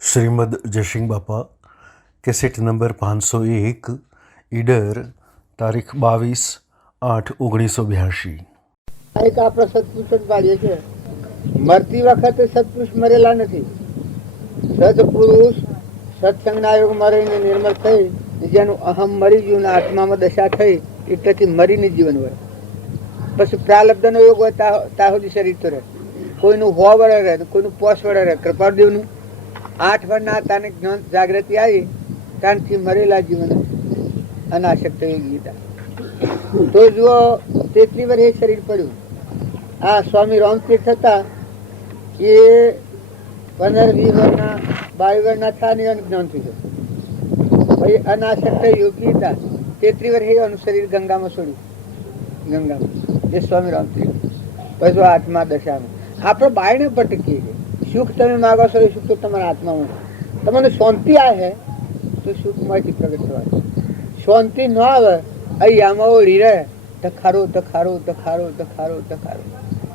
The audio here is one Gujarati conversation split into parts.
શ્રીમદ જયસિંહ બાપા કેસેટ નંબર 501 ઈડર તારીખ 22/8/1982। એક આપણો સત્પુરુષ જ પાડીએ છે. મરતી વખતે સત્પુરુષ મરેલા નથી. સત્પુરુષ સત્સંગના યોગમાં રહીને નિર્મળ થઈ જેનું અહમ મરી ગયું ને આત્મામાં દશા થઈ એટલેથી મરીને જીવન હોય. પછી પ્રાલબ્ધનો યોગ હોય ત્યાં સુધી શરીર તો રહે. કોઈનું 100 વર્ષ રહે, કોઈનું 5 વર્ષ રહે. કૃપાળદેવનું 8 વર્ષના તાને જ્ઞાન જાગૃતિ આવી ત્યાંથી મરેલા જીવન અનાશક્ત યોગી હતા. તો જુઓ 33 વર્ષે શરીર પડ્યું. આ સ્વામી રામતીર્થ હતા એ 15-20 વર્ષના 22 વર્ષના થયા ને જ્ઞાન થઈ ગયું. પછી અનાશક્ત યોગી હતા. 33 વર્ષે એનું શરીર ગંગામાં છોડ્યું. ગંગામાં એ સ્વામી રામતીર્થ. પછી આત્મા દશામાં આપણે બાયણે ભટકીએ છીએ. સુખ તમે માગો છો એ સુખ તો તમારા આત્મામાં. તમને શાંતિ આવે તો સુખમાંથી પ્રગટ થવાનું. શાંતિ ન આવે અહીંયામાં ઓળી રહે ધખારો ધખારો ધખારો ધખારો ધખારો.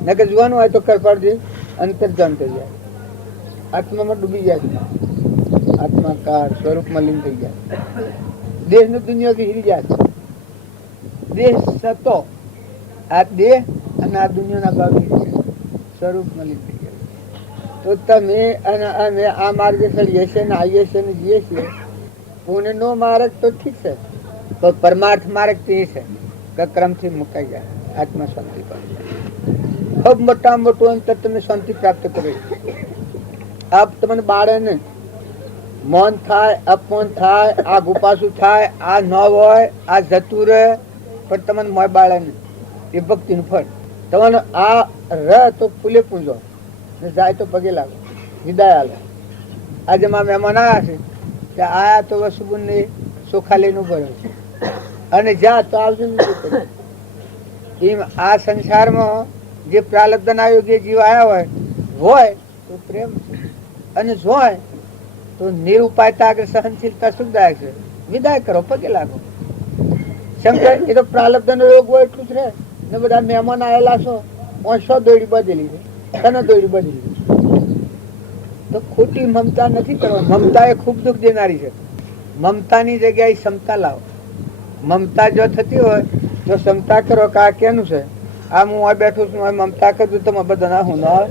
નકર જોવાનું હોય તો કરપાડજી અંતર્જાન થઈ જાય, આત્મામાં ડૂબી જાય, આત્માકાર સ્વરૂપમાં લીન થઈ જાય. દેહનું દુનિયા વિહરી જાય. દેહ સતો આ દેહ અને આ દુનિયાના ભાવ વિહરી જાય, સ્વરૂપમાં લીન થઈ જાય. તો તમે અને અમે આ માર્ગે ચડીએ છીએ ને આવીએ છીએ ને જઈએ છીએ. પુણ્યનો માર્ગ તો ઠીક છે, તો પરમાર્થ માર્ગ તે છે કે ક્રમથી મુકાઈ જાય, આત્મા શાંતિ પામે. ખૂબ મોટા મોટું અંતર તમે શાંતિ પ્રાપ્ત કરે. આપ તમને બાળે ને મૌન થાય, અપમાન થાય, આ ગુપાસું થાય, આ ન હોય, આ જતું રહે, પણ તમને મોય બાળે ને એ ભક્તિનું ફળ. તમને આ રહે તો ફૂલે પૂંજો ને જાય તો પગે લાગો, વિદાય આલે. આજે મારા મહેમાન આવ્યા છે ત્યાં આયા તો વસુબુનને ચોખા લઈને ઉભો રહ્યો છે અને જા તો આવજો. એમ આ સંસારમાં જે પ્રાલબ્ધના યોગ્ય જીવ આવ્યા હોય તો પ્રેમ છે, અને હોય તો નિરુપાયતા કે સહનશીલતા સુખદાયક છે. વિદાય કરો, પગે લાગો. શંકર એ તો પ્રાલબ્ધનો યોગ હોય એટલું જ રહે ને. બધા મહેમાન આવેલા છો 500 દોડી બધેલી છે, તને દોડી બદલી તો ખોટી મમતા નથી કરો. મમતા એ ખૂબ દુઃખ દેનારી છે. મમતાની જગ્યાએ ક્ષમતા લાવો. મમતા જો થતી હોય તો ક્ષમતા કરો કે આ કેનું છે, આ હું આ બેઠું છું મમતા કરું તો બધા હું ના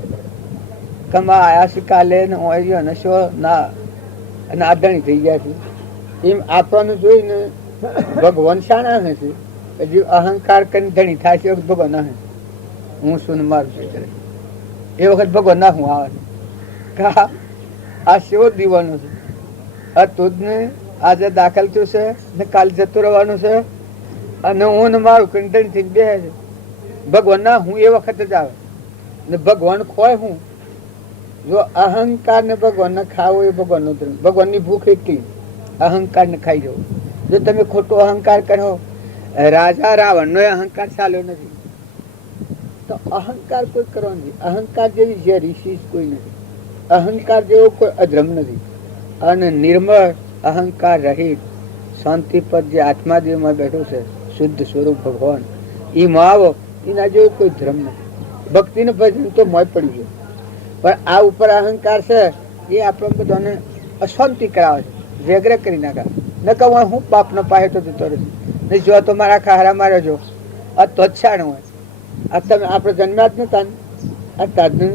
કમા આયા છે કાલે ને હોય અને શો ના અને આદરણી થઈ ગયા છે. એમ આપણને જોઈને ભગવાન શાણા હશે. જે અહંકાર કરીને ધણી થાય છે ભગવાન હે હું શું ને મારું શું કરે એ વખત ભગવાન ના હું આવે કા આ શેવો દીવાનો છે. આ તું જ ને આજે દાખલ થયું છે ને કાલે જતું રહેવાનું છે અને હું ને મારું કંટન થી બે છે. ભગવાન ના હું એ વખત જ આવે ને ભગવાન ખોય હું. જો અહંકાર ને ભગવાન ને ખાવો એ ભગવાન નો ધર્મ. ભગવાન ની ભૂખ એટલી અહંકાર ને ખાઈ જવો. જો તમે ખોટો અહંકાર કરો, રાજા રાવણ નો અહંકાર ચાલ્યો નથી તો અહંકાર કોઈ કરવો નથી. અહંકાર જેવી જે ઋષિ કોઈ નથી. અહંકાર જેવો કોઈ અધર્મ નથી. અને નિર્મળ અહંકાર રહિત શાંતિપદ જે આત્માદેવમાં બેઠો છે શુદ્ધ સ્વરૂપ ભગવાન એમાં આવો. એના જેવો કોઈ ધર્મ નથી. ભક્તિ ને ભજન તો મોય પડ્યું છે, પણ આ ઉપર અહંકાર છે એ આપણે બધાને અશાંતિ કરાવે છે, વ્યગ્ર કરી નાખે. ન કહું હું પાપ ન પાહે તો જતો રહે નહીં. જો તો મારા ખારા મારે જો આ તો જ શાણ હોય. આ તમે આપણે જન્મ્યા જ નતા આ તાજનું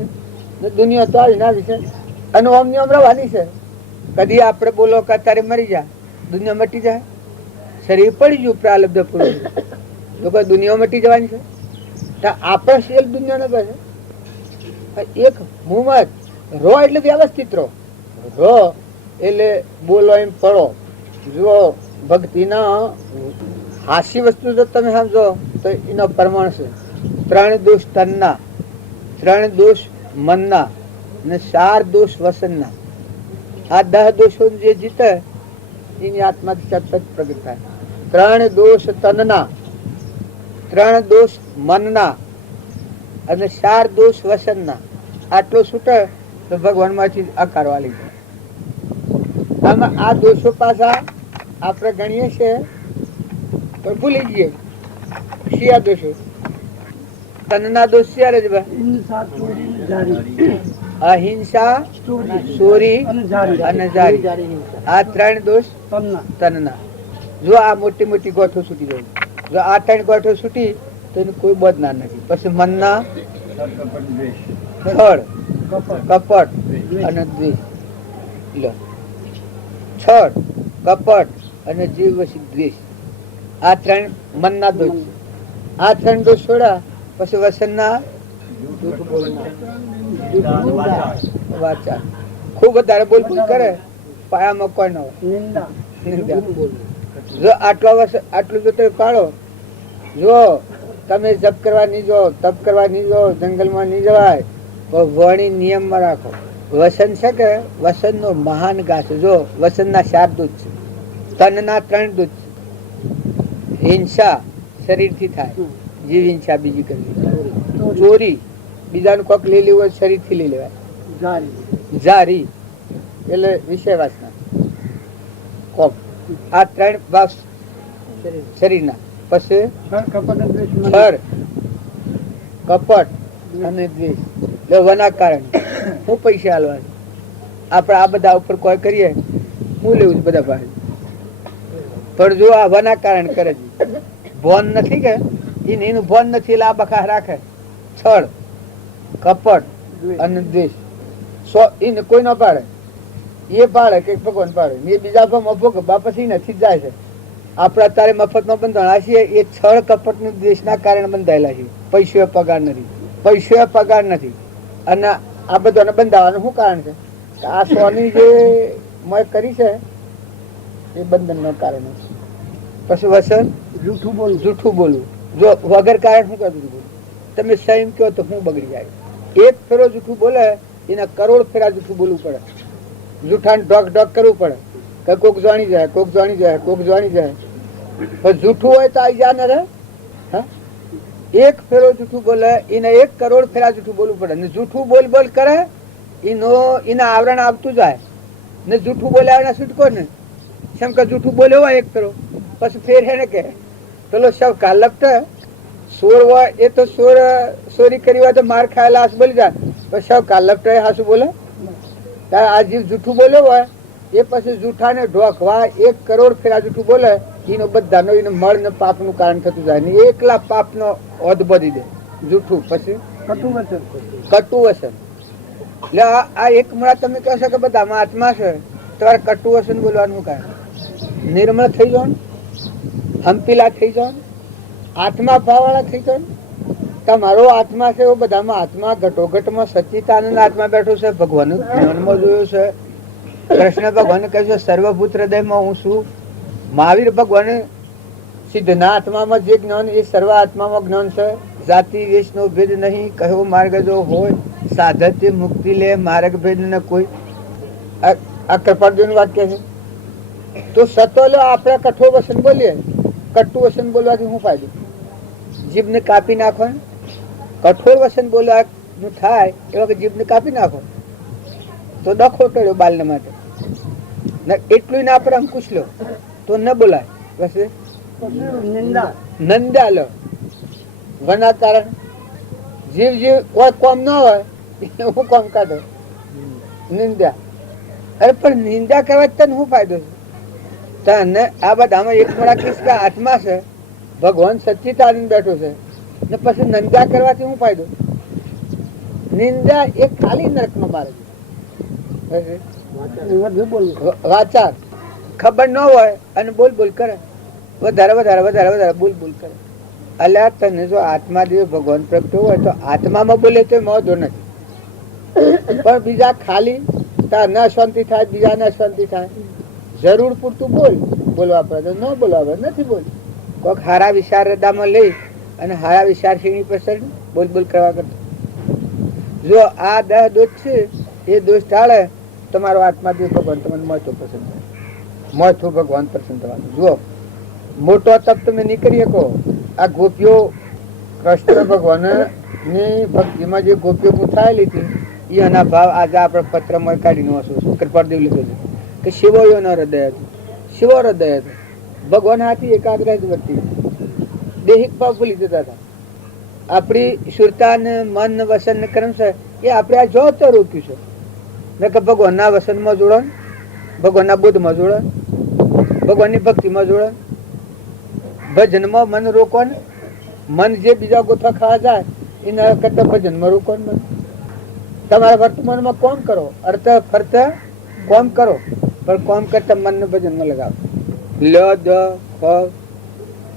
દુનિયા તો આવી ના આવી છે અને ઓમની ઓમ રહેવાની છે. કદી આપણે બોલો કે અત્યારે મરી જાય દુનિયા મટી જાય. શરીર પડી ગયું પ્રાલબ્ધ પૂરું લોકો દુનિયા મટી જવાની છે. આપણે શેલ દુનિયા ન બને. એક મુમત રો એટલે વ્યવસ્થિત રો એટલે બોલો એમ પડો. જો ભક્તિના હાસ્ય વસ્તુ જો તમે સમજો તો એનો પ્રમાણ છે 3 દોષ તનના, 3 દોષ મનના ને 4 દોષ વસનના. આ 10 દોષો જે જીતે એની આત્મા સતત પ્રગટ થાય. 3 દોષ તનના, 3 દોષ મનના અને 4 દોષ વસનના. આટલો છૂટે તો ભગવાન માંથી આકાર વાલી જાય. આમાં આ દોષો પાછા આપણે ગણીએ છીએ પણ ભૂલી જઈએ. શિયા દોષો તનના દોષ ત્યારે જ અહિંસા, ચોરી અને જારી. આ 3 દોષ તનના. જો આ મોટી મોટી ગોઠો છૂટી જાય, જો આ 3 ગોઠો છૂટી તો એનું કોઈ બદનાર નથી. પછી મનના છળ, કપટ અને દ્વેષ. લો, છળ, કપટ અને જીવ વશી દ્વેષ. આ 3 મનના દોષ છે. આ 3 દોષ છોડા પછી વસનના વાચા. ખૂબ વધારે બોલ કરે, પાયામાં કોઈ ન હોય. જો આટલું જો તમે પાડો, જો તમે જપ કરવા નહીં જાઓ, તપ કરવા નહીં જાઓ, જંગલમાં નહીં જવાય, વણી નિયમમાં રાખો. વસન છે કે વસન નો મહાન ઘાસ. જો વસન ના 4 દૂધ છે, તન ના 3 દૂધ છે. હિંસા શરીર થી થાય, જીવ હિંસા બીજી કરવી. ચોરી બીજાનું કોક લઈ લેવું હોય શરીર થી લઈ લેવાય. જારી એટલે વિષય વાસના કોક. આ 3 ભાવ શરીરના. પછી છળ, કપટ અને દ્વેષ. વના કારણે હું પૈસા હાલવા, આપણે આ બધા ઉપર કોઈ કરીએ, હું લેવું છું બધા પાસે. પણ જો આ વના કારણ કરે છે, ભોન નથી કે એનું ભોન નથી એટલે આ બખા રાખે. છળ, કપટ અને દ્વેષ એને કોઈ ન પાડે. એ પાડે કે ભગવાન પાડે, એ બીજા મફત બાપસી નથી જાય છે. આપણે અત્યારે મફતમાં બંધાણા છીએ, એ છળ, કપટ ને દ્વેષ ના કારણે બંધાયેલા છે. પૈસો પગાર નથી, પૈસો પગાર નથી. અને આ બધાને બંધાવાનું શું કારણ છે? આ સોની જે મેં કરી છે એ બંધન નો કારણ છે. પછી વસન જૂઠું બોલવું. જો વગર કારણ શું કહે જૂઠું બોલવું? તમે સંયમ કહો તો હું બગડી જાય. 1 ફેરો જૂઠું બોલે એના કરોડ ફેરા જૂઠું બોલવું પડે. જૂઠાને ઢોક કરવું પડે કે કોક જાણી જાય, કોક જાણી જાય, કોક જાણી જાય. પણ જૂઠું હોય તો આવી જાય ને રે. 1 ફેરો જૂઠું બોલે એને 1 કરોડ ફેરા જૂઠું બોલવું પડે. ને જૂઠું બોલ કરે એના આવરણ આવતું જાય ને જૂઠું બોલ્યા એના છૂટકો ને. કેમ કે જૂઠું બોલ્યો હોય 1 ફેરો, પછી ફેર હે ને કે પેલો સૌ કાલપટ સોર હોય એ તો ચોરી કરી હોય તો માર ખાયેલા હાસ બોલી જાય. પછી સૌ કાલપટ હાસું બોલે. આ જીવ જૂઠું બોલ્યો હોય એ પછી જૂઠાને ઢોકવા 1 કરોડ ફેરા જૂઠું બોલે એનો બધાનો એને મળ ને પાપ નું કારણ થતું જાય ને એકલા પાપ નો ઓધ બધી દે જૂઠું. પછી કટુ વસન. એટલે આ એક મળા તમે કહો છો કે બધામાં આત્મા છે, તમારે કટુ વસન બોલવાનું કારણ નિર્મળ થઈ જાઓ, હંપીલા થઈ જાઓ, આત્મા ભાવવાળા થઈ જાઓ. તમારો આત્મા છે એવો બધામાં આત્મા ઘટોઘટમાં સચ્ચિદાનંદ આત્મા બેઠો છે. ભગવાન જ્ઞાનમાં જોયું છે. કૃષ્ણ ભગવાન કહે છે સર્વભૂત હૃદયમાં હું છું. મહાવીર ભગવાન સિદ્ધના આત્મામાં જે જ્ઞાન એ સર્વ આત્મામાં જ્ઞાન છે. જાતિ વેશનો ભેદ નહીં, કહ્યો માર્ગ જો હોય સાધત્ય મુક્તિ લે, માર્ગ ભેદ ન કોઈ. આ કૃપાળજીનું વાક્ય છે. તો સતોલો આપણે કઠોર વસન બોલીએ, કટુ વસન બોલવાથી શું ફાયદો? જીભને કાપી નાખો. કઠોર વસન બોલવાનું થાય એવા કે જીભને કાપી નાખો તો ડખો ટળ્યો બાલને માટે. એટલું ના આપણે અંકુશ લો તો ન બોલાય. પછી નંદા લો વના કારણ. જીવ કોઈ કોમ ન હોય હું કોમ કાઢો નિંદા. અરે પણ નિંદા કરવા તને શું ફાયદો છે? તને આ બધામાં એક રાખીશ કે આત્મા છે, ભગવાન સચ્ચિદાનંદ બેઠો છે ને પછી નિંદા કરવાથી શું ફાયદો? નિંદા એ ખાલી નરક નો માર્ગ. વાચાર ખબર ન હોય અને બોલ કરે, વધારે બોલ કરે. અલ્યા તને જો આત્મા દેવ ભગવાન પ્રગટો હોય તો આત્મામાં બોલે તો મોઢો નથી, પણ બીજા ખાલી ન શાંતિ થાય, બીજાને શાંતિ થાય. જરૂર પૂરતું બોલવા પડે, ન બોલવા પડે નથી બોલ. કોઈક હારા વિચાર હૃદયમાં લઈ અને હારા વિચાર શ્રેણી પર બોલ કરવા કરતો. જો આ 10 દોષ છે એ દોષ ટાળે તમારો આત્મા દેવ ભગવાન તમને મોટો પસંદ થાય. મોટો ભગવાન પસંદ થવાનું. જુઓ મોટો તપ તમે નહીં કરી શકો. આ ગોપીઓ કૃષ્ણ ભગવાન ની ભક્તિમાં જે ગોપીઓ પૂછાયેલી હતી એના ભાવ આજે આપણે પત્રમાં કાઢીને વાંચો. કૃપાળદેવ લીધો છે કે શિવો નો હૃદય હતું, શિવો હૃદય હતું. ભગવાન હાથી એકાગ્ર જ વર્તી, દેહિક ભાવ ભૂલી જતા હતા. આપણી સુરતા ને મન ને વસન ને કર્મ છે એ આપણે આ જો તો રોક્યું છે ને કે ભગવાનના વસનમાં જોડો, ભગવાનના બોધમાં જોડો, ભગવાનની ભક્તિમાં જોડો. ભજનમાં મન રોકો ને, મન જે બીજા ગોથા ખાવા જાય એના કરતા ભજનમાં રોકો ને. તમારા વર્તમાનમાં કોમ કરો, અર્થ ફરતા કોમ કરો, પણ કોમ કરતા મનને ભજનમાં લગાવો. લ દ ખ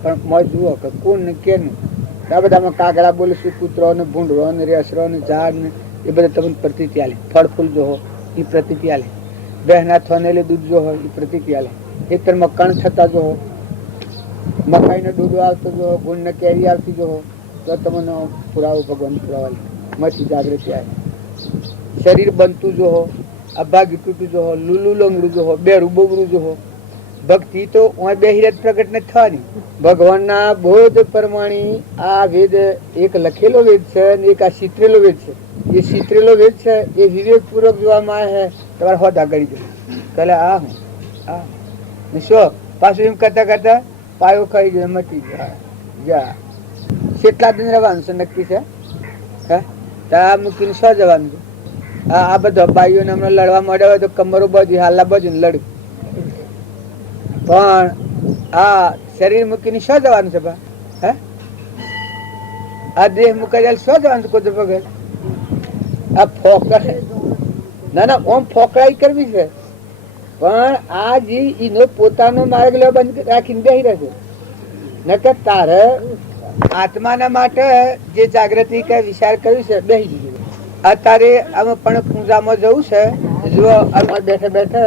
પણ મોજ જુઓ કે કોણ ને કેનું. આ બધામાં કાગડા બોલે છે, કૂતરો ને ભૂંડરો ને રેસરો ને ઝાડ ને એ બધા તમને પ્રતિતિ આલે. ફળ ફૂલ જો હો એ પ્રતિતિ આલે. બહેના થનેલે દૂધ જો હોય એ પ્રતિતિ આલે. ખેતરમાં કણ થતા જો હો, મકાઈ ને દૂધ આવતો જો હો, ગુણ ને કેરી આવતી જો હો, તો તમને પુરાવો ભગવાન પુરાવા લે. મથી જાગૃતિ આવે. શરીર બનતું જો હો, અભાગી તૂટું જો હો, લૂલું લંગડું જો હો, બેરું બોબરું જો હો. ભક્તિ તો બેહિરત પ્રગટ ને થવાની. ભગવાનના બોધ પ્રમાણે આ વેદ એક લખેલો વેદ છે અને એક આ ચિત્રેલો વેદ છે. એ ચિત્રેલો વેદ છે એ વિવેક પૂર્વક જોવામાં આવે છે. તમારે હોદા કરી દો કલે આ હું આ શું પાછું એમ કરતા કરતા પાયો ખાઈ ગયો મટી જા. કેટલા દિન રહેવાનું છે નક્કી છે? હે ત્યાં મૂકીને શું જવાનું છે? આ બધા બાઈઓને હમણાં લડવા મળ્યા હોય તો કમરો બાજુ હાલા બાજુ લડ, પણ આ શરીર મૂકીને શું જવાનું છે? હે આ દેહ મૂકાઈ જાય શું જવાનું છે? કુદર વગર આ ફોકડ ના ના ઓમ ફોકડાઈ કરવી છે, પણ આ જે એનો પોતાનો માર્ગ લેવા બંધ રાખીને બેસી રહેશે. નકર તારે આત્માના માટે જે જાગૃતિ કે વિચાર કર્યું છે બેસી દીધું. અત્યારે આમાં પણ પૂજામાં જવું છે, જો બેઠે બેઠે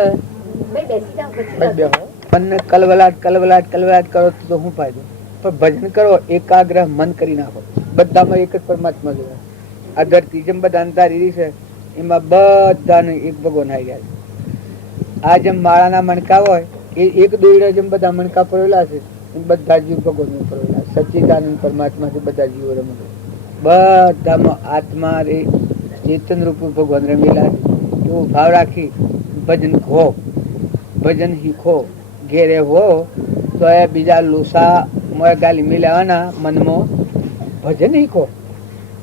મનને કલવલાટ કલવલાટ કલવલાટ કરો તો શું ફાયદો? પણ ભજન કરો, એકાગ્ર મન કરી નાખો. બધામાં એક જ પરમાત્મા જોવાય. આ ધરતી જેમ બધા અંધારી છે એમાં બધાને એક ભગવાન આવી ગયા છે. આ જેમ માળાના મણકા હોય એ એક દોયડા જેમ બધા મણકા પરોયેલા છે એમ બધા જીવ ભગવાન પરોયેલા. સચ્ચિદાનંદ પરમાત્મા છે બધા જીવો રમે. બધામાં આત્મા રે ચેતન રૂપ ભગવાન રમેલા છે. એવો ભાવ રાખી ભજન હો, ભજન શીખો. ઘેરે હો તો એ બીજા લોસા મોય ગાલી મિલાવાના મનમાં ભજન શીખો.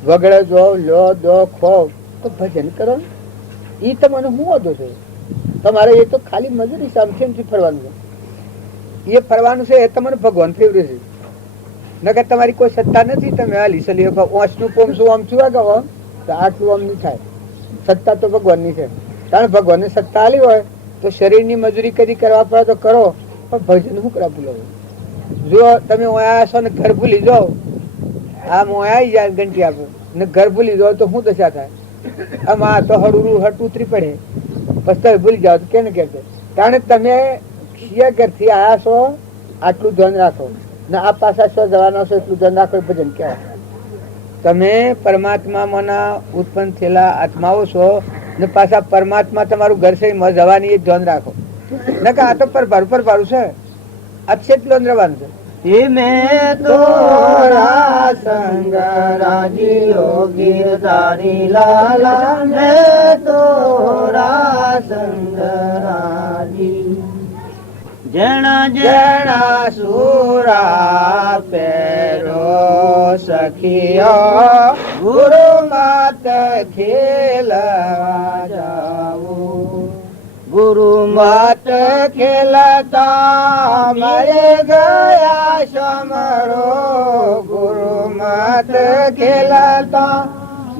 વગડે જો લો દો ખો તો ભજન કરો. એ તમને શું વાંધો છે? તમારે એ તો ખાલી મજૂરી સામથી ફરવાનું છે. એ ફરવાનું છે એ તમને ભગવાન ફેવરે છે. નકર તમારી કોઈ સત્તા નથી. તમે આ લીસલી ઓછનું પોમશું આમ છું આગળ તો આટલું આમ નહીં થાય. સત્તા તો ભગવાનની છે. કારણ ભગવાનની સત્તા આલી હોય તો શરીરની મજૂરી કદી કરવા પડે તો કરો, પણ ભજન શું કરવા ભૂલો? જો તમે ઓયા છો ને ઘર ભૂલી જાઓ, આમ ઓયા જાય ઘંટી આપો ને ઘર ભૂલી જાઓ તો શું દશા થાય? આમાં તો હડું હટ ઉતરી પડે. પછી તમે ભૂલી જાઓ તો કેને કે? કારણ તમે ઘરથી આયા છો આટલું ધ્યાન રાખો ને આ પાછા શું જવાના છો એટલું ધ્યાન રાખો. ભજન કહેવાય. તમે પરમાત્મામાંના ઉત્પન્ન થયેલા આત્માઓ છો ને પાછા પરમાત્મા તમારું ઘર છે જવાની એ ધ્યાન રાખો. ને કે આ તો પરભારું છે આ કેટલું અંદરવાનું છે. મેં તોરા સંગ રાજીઓ ગીરધારી લાલા, મેં તોરા સંગ રાજી. જણા જણા સુરા પેરો સખિયો, ગુરુ માત ખેલવા જાવું. ગુરુ માત ખેલતા મરે ગયા સમરો. ગુરુ માત ખેલતા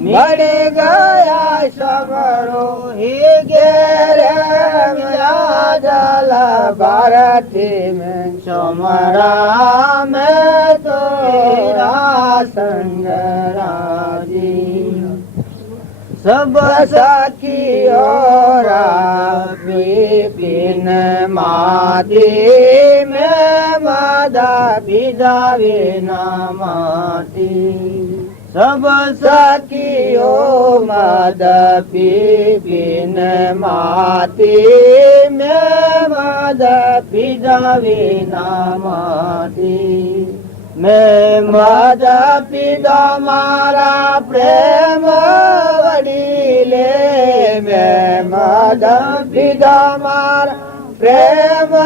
મરે ગયા સમરો. હે ઘેરે જલા ભારતી મેં સમરા, મેં તો સંગ રાજી. सब सखियो पिन माती में मादा पिदा विना माती. सब सखियो मादा पिन माती में मादा पिदा विना माती. मैं माता पिता मारा प्रेम वडीले. मैं माता पिता मारा प्रेम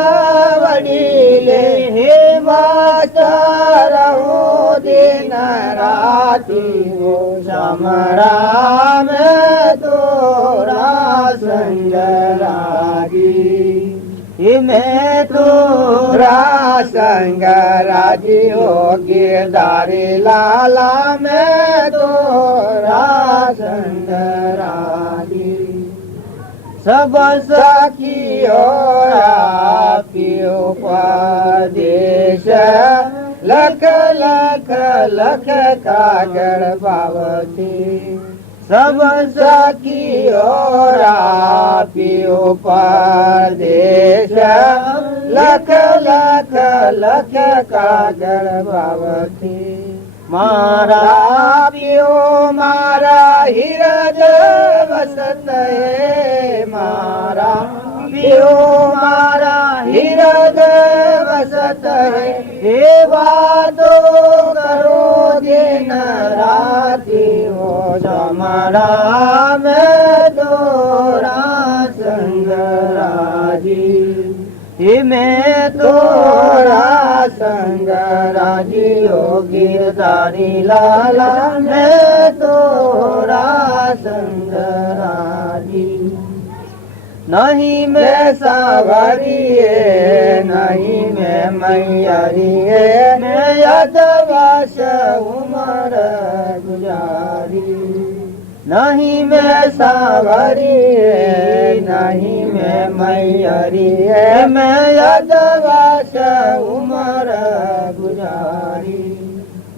वडीले. हे माता रहूं दिन राती वो श्याम राम तोरा संग राजी मैं तोरा संग राजी हो गिरधारी लाला मैं तोरा संग राजी सब सखियो पियो परदेश लख लख लख कागड़ पावती सब सखियो पियो परदेश लख लख लख कागड़ पावती मारा पियो मारा हृदय वसत है मारा पियो मारा हृदय वसत है हे बातो करो दिन राती हो जमरा में तोरा संग राजी मैं तोरा संग राजी हो गिरधारी लाला मैं तोरा संग राजी नहीं मैं सावरिए नहीं मैं मैयरिए मैं यदवास उमर गुजारी नहीं मैं सावरिए नहीं मैं मैयरिए मैं यदवास उमर गुजारी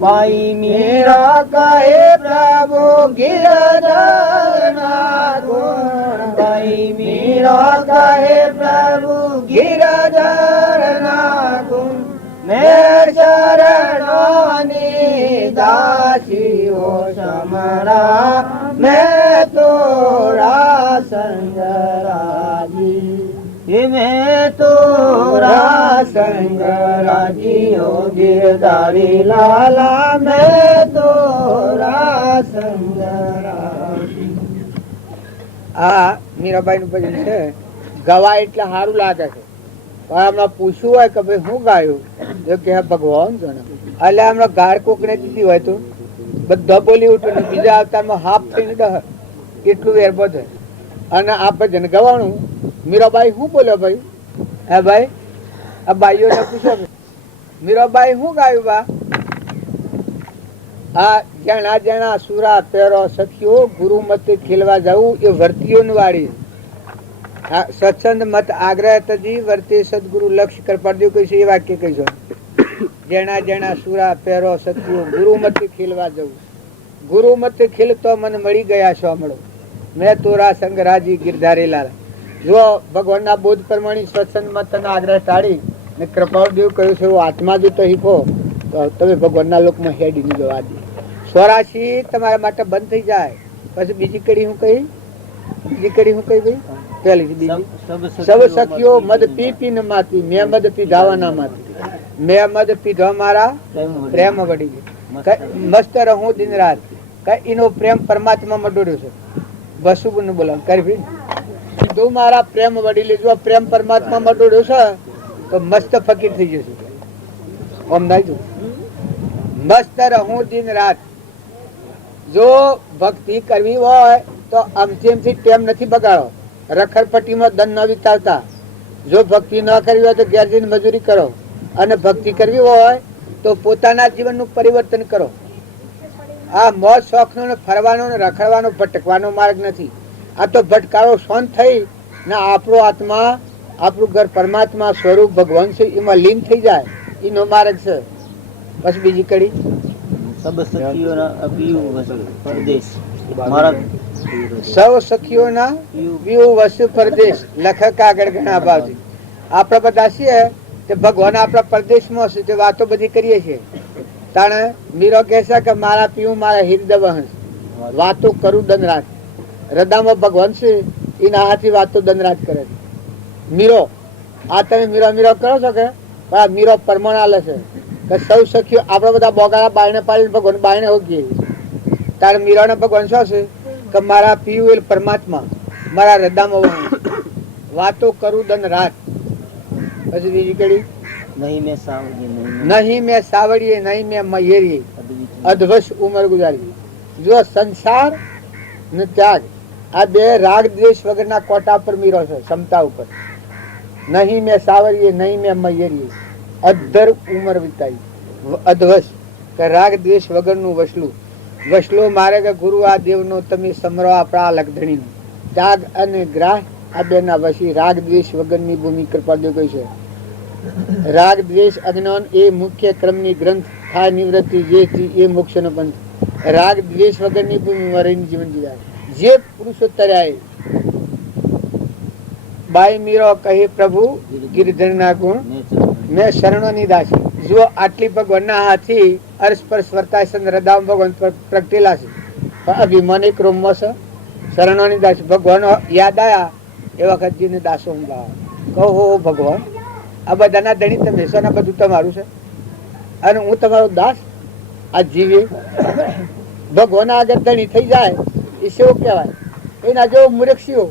पाई मेरा कहे प्रभु गिरधर नागुण पाई मेरा कहे प्रभु गिरधर नागुण मैं शरणानी दासी हो समरा मैं तोरा संग राजी मैं तोरा संग राजी हो गिरधारी लाला मैं तोरा संग राजी આ મીરાબાઈ નું ભજન છે. ગવા એટલે સારું લાગે છે, પણ હમણાં પૂછવું હોય કે ભાઈ હું ગાયું તો કે ભગવાન જાણે. એટલે હમણાં ગાળ કોકને દીધી હોય તો બધા બોલી ઉઠે ને બીજા અવતારમાં હાફ થઈને દહ એટલું વેરબો છે. અને આ ભજન ગવાણું મીરાબાઈ શું બોલ્યો ભાઈ? હે ભાઈ, આ બાઈઓને પૂછો મીરાબાઈ શું ગાયું બા? આ જણા જણા સુરા પેરો સખીઓ ગુરુ મત ખેલવા જવું એ વર્તીઓ વાળી સત્સંગ મત આગ્રહ તજી વર્તે સદગુરુ લક્ષ્ય કર પડ્યું કહીશું એ વાક્ય કહીશું. જણા જણા સુરા પેરો સખીઓ ગુરુ મત ખેલવા જવું ગુરુ મત ખેલતો મને મળી ગયા છો મળો મેં તોરા સંગ રાજી ગિરધારી લાલા. જો ભગવાનના બોધ પ્રમાણે સત્સંગ મત આગ્રહ ટાળી ને કૃપાળ દેવ કહ્યું છે આત્મા જો તો શીખો તો તમે ભગવાનના લોકમાં હેડી ની જવા દે. 84 તમારા માટે બંધ થઈ જાય. પછી બીજી કડી હું કહી ભાઈ પેલી બીજી સબ સખીઓ મદ પી પી ન માતી મેં મદ પીધાવાના માતી મેં મદ પીધો મારા પ્રેમ વડી મસ્ત રહું દિન રાત. એનો પ્રેમ પરમાત્મા માં ડોડ્યો છે. બસુ ને બોલા કરી તું મારા પ્રેમ વડી લેજો. પ્રેમ પરમાત્મા માં ડોડ્યો છે તો મસ્ત ફકીર થઈ જશે. ઓમ નાઈ તું મસ્ત રહું દિન રાત. જો ભક્તિ કરવી હોય તો આમથી ટેમ નથી બગાડો. રખડપટ્ટીમાં દંડ ન વિતાવતા. જો ભક્તિ ન કરવી હોય તો ઘેર જઈને મજૂરી કરો. અને ભક્તિ કરવી હોય તો પોતાના જીવનનું પરિવર્તન કરો. આ મોજ શોખનો ને ફરવાનો ને રખડવાનો ભટકવાનો માર્ગ નથી. આ તો ભટકારો શાંત થઈ ને આપણો આત્મા આપણું ઘર પરમાત્મા સ્વરૂપ ભગવાન છે એમાં લીન થઈ જાય એનો માર્ગ છે. બસ બીજી કડી સૌ સખીઓના પીવું વસુ પરદેશ લખક આગળ ઘણા ભાવથી. આપણે બધા છીએ તે ભગવાન આપણા પરદેશમાં છે તે વાતો બધી કરીએ છીએ. તાણે મીરો કહે છે કે મારા પીવું મારા હૃદય વહન વાતો કરું દન રાત. હૃદયમાં ભગવાન છે એના હાથી વાતો દન રાત કરે છે. મીરો આ તમે મીરો મીરો કરો છો કે મીરો પરમાણ આલે છે કે સૌ સખીઓ આપણે બધા બોગાળા બાયણે પાડીને ભગવાન બાયણે હોગીએ. તારે મીરાને ભગવાન શું છે કે મારા પીવું પરમાત્મા મારા હૃદયમાં વહન વાતો કરું દન રાત. પછી બીજી કડી નહીં મેં સાવડીએ નહીં મેં મયેરીએ અધવશ ઉંમર ગુજારી. જો સંસાર ને ત્યાગ આ બે રાગ દ્વેષ વગરના કોટા પર મીરો છે, ક્ષમતા ઉપર. નહીં મેં સાવરીએ નહીં મેં મૈયરીએ, અધર ઉંમર વિતાઈ. અધવશ કે રાગ દ્વેષ વગરનું વસલું. વસલો મારે કે ગુરુ આ દેવનો તમે સમરો આપણા લગધણીનો. ત્યાગ અને ગ્રાહ આ બેના વશી રાગ દ્વેષ વગરની ભૂમિ કૃપા દે ગઈ છે. રાગ દ્વેષ અજ્ઞાન એ મુખ્ય ક્રમની ગ્રંથ થાય નિવૃત્તિ જેથી એ મોક્ષનો પંથ. રાગ દ્વેષ વગરની ભૂમિમાં રહીને જીવન જીવાય. જે પુરુષો તર્યા બાઈ મીરો કહે પ્રભુ ગિરધરના ગુણ મેં શરણોની દાસી. જો આટલી ભગવાનના હાથી અરસ્પર્શ વર્તાય છે, હૃદયમાં ભગવાન પ્રગટેલા છે, પણ અભિમાન એક રોમમાં છે. શરણોની દાસી ભગવાન યાદ આયા એ વખત જીને દાસો કહો ભગવાન આ બધાના ધણી તમે છો ને બધું તમારું છે અને હું તમારો દાસ. આ જીવે ભગવાન આગળ ધણી થઈ જાય એ સેવો કહેવાય. એના જેવો મૂર્ખશીઓ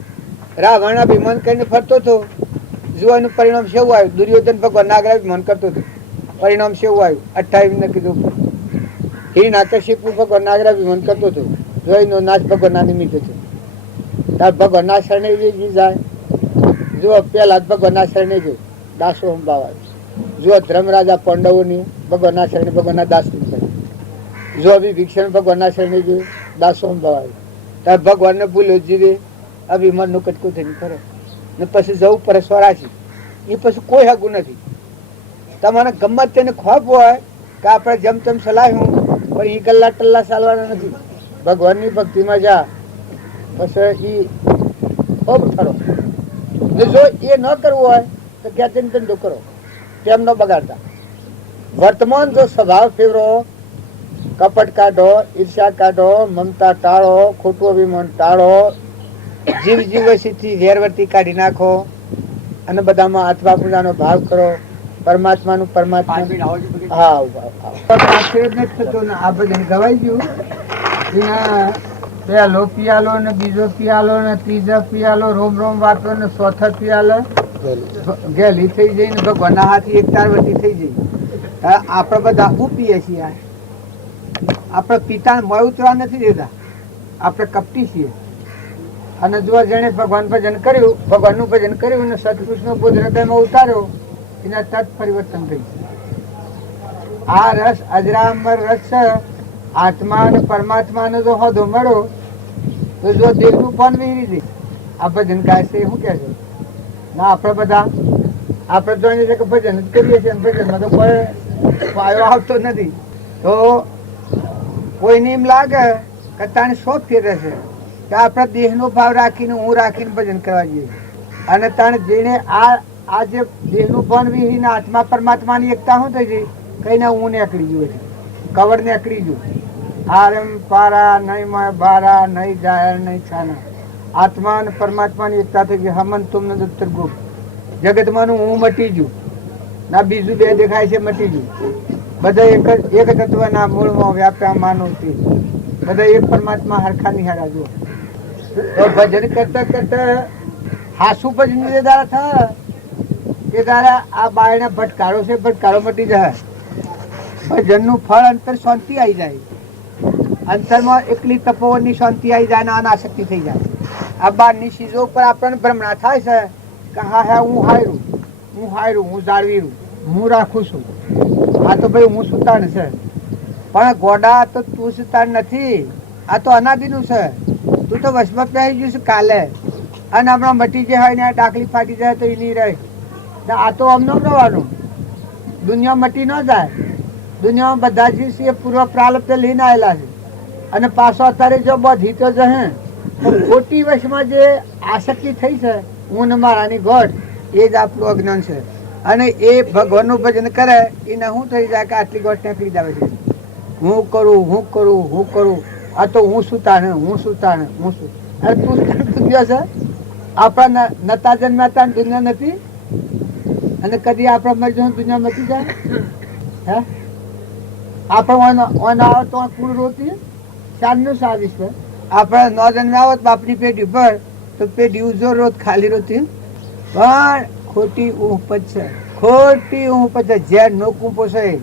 રાવણ અભિમાન કરીને ફરતો હતો. જોવાનું પરિણામ સેવું આવ્યું. દુર્યોધન ભગવાન આગળ અભિમાન કરતો હતો, પરિણામ સેવું આવ્યું. 28 ને કીધું હિરણ્યકશિપુ ભગવાન આગળ અભિમાન કરતો હતો. જોઈનો નાશ ભગવાનના નિમિત્તે છે. તાર ભગવાનના શરણે જાય. જો પેલા ભગવાનના શરણે જો દાસો સંભાવાય. જો ધર્મરાજા પાંડવોની ભગવાનના શરણે ભગવાનના દાસ થાય. જો અભિભીક્ષણ ભગવાનના શરણે જો દાસો સંભાવાય. તાર ભગવાનને ભૂલ્યો જીવે અભિમાન નું કટકું થઈને ફરે ને પછી જવું પડે સ્વરાશી. એ પછી કોઈ હગું નથી. તમારે ગમે તેને ખોફ હોય કે આપણે જેમ તેમ સલાહ્યું પણ એ ગલ્લા ટલ્લા ચાલવાના નથી. ભગવાનની ભક્તિમાં જા પછી એ ખૂબ ઠરો. જો એ ન કરવું હોય તો ક્યાં ધંધો કરો, તેમ ન બગાડતા. વર્તમાન જો સ્વભાવ ફેરવો, કપટ કાઢો, ઈર્ષ્યા કાઢો, મમતા ટાળો, ખોટું અભિમાન ટાળો, જીવ જીવસીથી વેરવર્તી કાઢી નાખો અને બધામાં આત્મા પૂજાનો ભાવ કરો. પરમાત્માનું પરમાત્મા હા આ બધું ગવાઈ ગયું. એના પેલો પિયાલો ને બીજો પિયાલો ને ત્રીજો પિયાલો રોમ રોમ વાતો ને ચોથો પિયાલો ગેલી થઈ જઈ ને ભગવાનના હાથી એક તારવતી થઈ જઈ. આપણે બધા શું પીએ છીએ? આપણે પિતાને મળ ઉતરવા નથી દેતા. આપણે કપટી છીએ. અને જો જેને ભગવાન ભજન કર્યું, ભગવાનનું ભજન કર્યું અને સત્પુરુષનો બોધ હૃદયમાં ઉતાર્યો એના તત પરિવર્તન થઈ. આ રસ અજરામર રસ છે. આત્મા અને પરમાત્માનો જો હોદો મળ્યો તો જો દેહનું પણ વિહરી દે. આ ભજન ગાય છે શું કે છે ના? આપણે બધા આપણે જાણીએ છીએ કે ભજન જ કરીએ છીએ. ભજનમાં તો કોઈ પાયો આવતો નથી. તો કોઈને એમ લાગે કે તાણે શોખ ફેરે છે કે આપણે દેહનો ભાવ રાખીને હું રાખીને ભજન કરવા જઈએ. અને તાણે જેને આ જે દેહનું ભાન વિહીને આત્મા પરમાત્માની એકતા શું થઈ ગઈ? કઈને હું નીકળી ગયું છે, કવર નીકળી ગયું. આરમ પારા નહીં માં બારા નહીં જાહેર નહીં છાના. આત્મા અને પરમાત્માની એકતા થઈ ગઈ. હમન તુમને દત્તર ગુપ જગતમાંનું હું મટી ગયું ના બીજું બે દેખાય છે મટી ગયું. બધા એક તત્વના મૂળમાં વ્યાપ્યા માનવ તે બધા એક પરમાત્મા હરખા નિહાળા જો. તો ભજન કરતા કરતા હાસુ ભજન દારા થા કે દારા આ બાયના ભટકારો છે, ભટકારો મટી જાય. ભજનનું ફળ અંતર શાંતિ આવી જાય. અંતરમાં એકલી તપોવનની શાંતિ આવી જાય અને અનાશક્તિ થઈ જાય. આ બારની ચીજો ઉપર આપણને ભ્રમણા થાય છે કે હા હા હું હાયરું, હું હાયરું, હું જાળવીરું, હું રાખું છું. આ તો ભાઈ હું સુતાણ છે. પણ ગોડા તો તું સુતાણ નથી. આ તો અનાદિનું છે. તું તો વશમાં પહેરી ગયું છે કાલે અને હમણાં મટી જાય હોય ને ડાકલી ફાટી જાય તો એ નહીં રહે. આ તો અમને રહેવાનું. દુનિયા મટી ન જાય. દુનિયામાં બધા જ છે પૂર્વ પ્રાલબ્ધ લઈને આવેલા છે અને પાછો અત્યારે જો બધી તો જશે. ખોટી વશમાં જે આસક્તિ થઈ છે હું ને મારાની ગોઠ એ જ આપણું અજ્ઞાન છે. અને એ ભગવાનનું ભજન કરે એને શું થઈ જાય કે આટલી ગોઠ નીકળી જાય છે. હું કરું, હું કરું, હું કરું. આ તો હું સુતાને, હું સુતાને, હું શું. અરે તું દુનિયા છે. આપણા નતા જન્મ્યા દુનિયા નથી અને કદી આપણા મરી જવાનું દુનિયા મટી જાય હે? આપણે આવે તો કુળ રોતી ચાંદનું સાવીશ છે. આપણે ન જન્મ્યા હોત બાપની પેઢી પર તો પેઢી ઉજો રોત ખાલી રોતી. પણ ખોટી ઊંઘ છે, ખોટી ઊંઘ છે. ઝેર નોકું પોસાય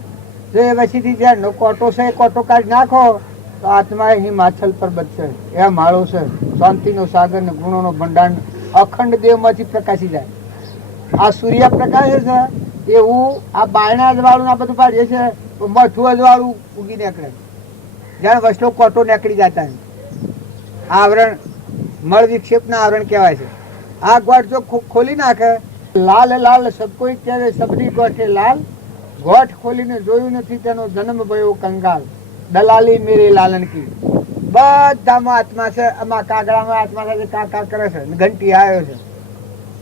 જો એ પછીથી જ્યાં કોટો છે એ કોટો કાઢી નાખો તો આત્મા એ હિમાચલ પર્વત છે, એ માળો છે, શાંતિનો સાગર ને ગુણોનો ભંડાર અખંડ દેવમાંથી પ્રકાશી જાય. આ સૂર્ય પ્રકાશ છે એવું આ બાયણા અજવાળું આ બધું પાડીએ છે, મઠું અજવાળું ઉગી નીકળે જાણે વસલો કોટો નીકળી જતા. આવરણ મળ વિક્ષેપના આવરણ કહેવાય છે. આ ગોઠ જો ખોલી નાખે, લાલ લાલ સબ કોઈ ત્યારે સબની ગોઠે લાલ, ગોઠ ખોલીને જોયું નથી તેનો જન્મ ભયો કંગાલ, દલાલી મેરે લાલન કી. બધામાં આત્મા છે, આમાં કાગડામાં આત્મા સાથે કાકા કરે છે, ઘંટી આવ્યો છે,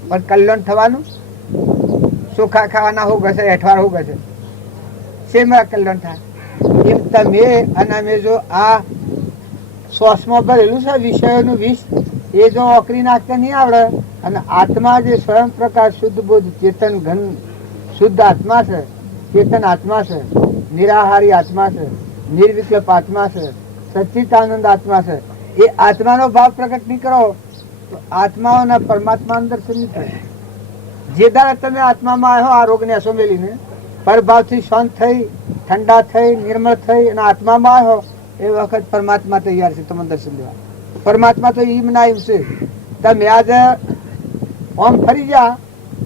પણ કલ્યાણ થવાનું ચોખા ખાવાના હું ગશે, હેઠવાર હું ગશે, શેમાં કલ્યાણ થાય? એમ તમે અને અમે જો આ શ્વાસમાં ભરેલું છે વિષયોનું વિષ, એ જો ઓકરી નાખતા નહીં આવડે, અને આત્મા જે સ્વયં પ્રકાશ શુદ્ધ બુદ્ધ ચેતન ઘન શુદ્ધ આત્મા છે, ચેતન આત્મા છે, નિરાહારી આત્મા છે, નિર્વિકલ્પ આત્મા છે, સચ્ચિદાનંદ આત્મા છે, એ આત્માનો ભાવ પ્રગટ નહીં કરો તો આત્માઓના પરમાત્મા અંદર નહીં થાય. જે દાડે તમે આત્મામાં આવ્યો આ રોગને અસો મેલીને પરભાવથી શાંત થઈ, ઠંડા થઈ, નિર્મળ થઈ અને આત્મામાં આવ્યો એ વખત પરમાત્મા તૈયાર છે તમને દર્શન દેવા. પરમાત્મા તો ઈમ ના ઈમ છે. તમે આજે આમ ફરી જા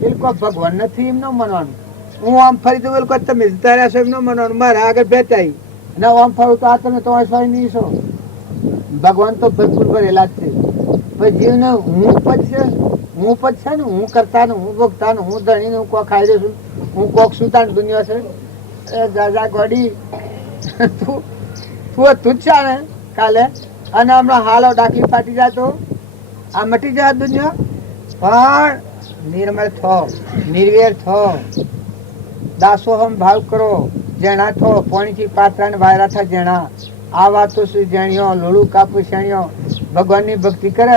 એ લોકો ભગવાન નથી એમ ન માનવાનું. હું આમ ફરી દઉં એ લોકો તમે તાર્યા છો એમ ન માનવાનું. મારા આગળ બેચાઈ અને આમ ફરું તો આ તમે તમારે સ્વાય નહીં છો. ભગવાન તો ભરપૂર ભરેલા જ છે. પણ જીવને હું પદ છે, હું પદ છે ને, હું કરતા ને, હું ભોગતા ને, હું ધણી ને, હું કોક ખાઈ દઉં છું, હું કોક સુતા ને દુનિયા છે. એ જાજા ગોડી તું તું જ છે ને કાલે, અને હમણાં હાલો ડાકલી ફાટી જાય તો આ મટી જાય દુનિયા. પણ નિર્મળ થો, નિર્વેર થો, દાસોહમ ભાવ કરો, જેણા થો, પોણીથી પાત્રા ને વાયરા થા જેણા. આ વાતો શું જેણીઓ લોળું કાપુ શેણીઓ ભગવાનની ભક્તિ કરે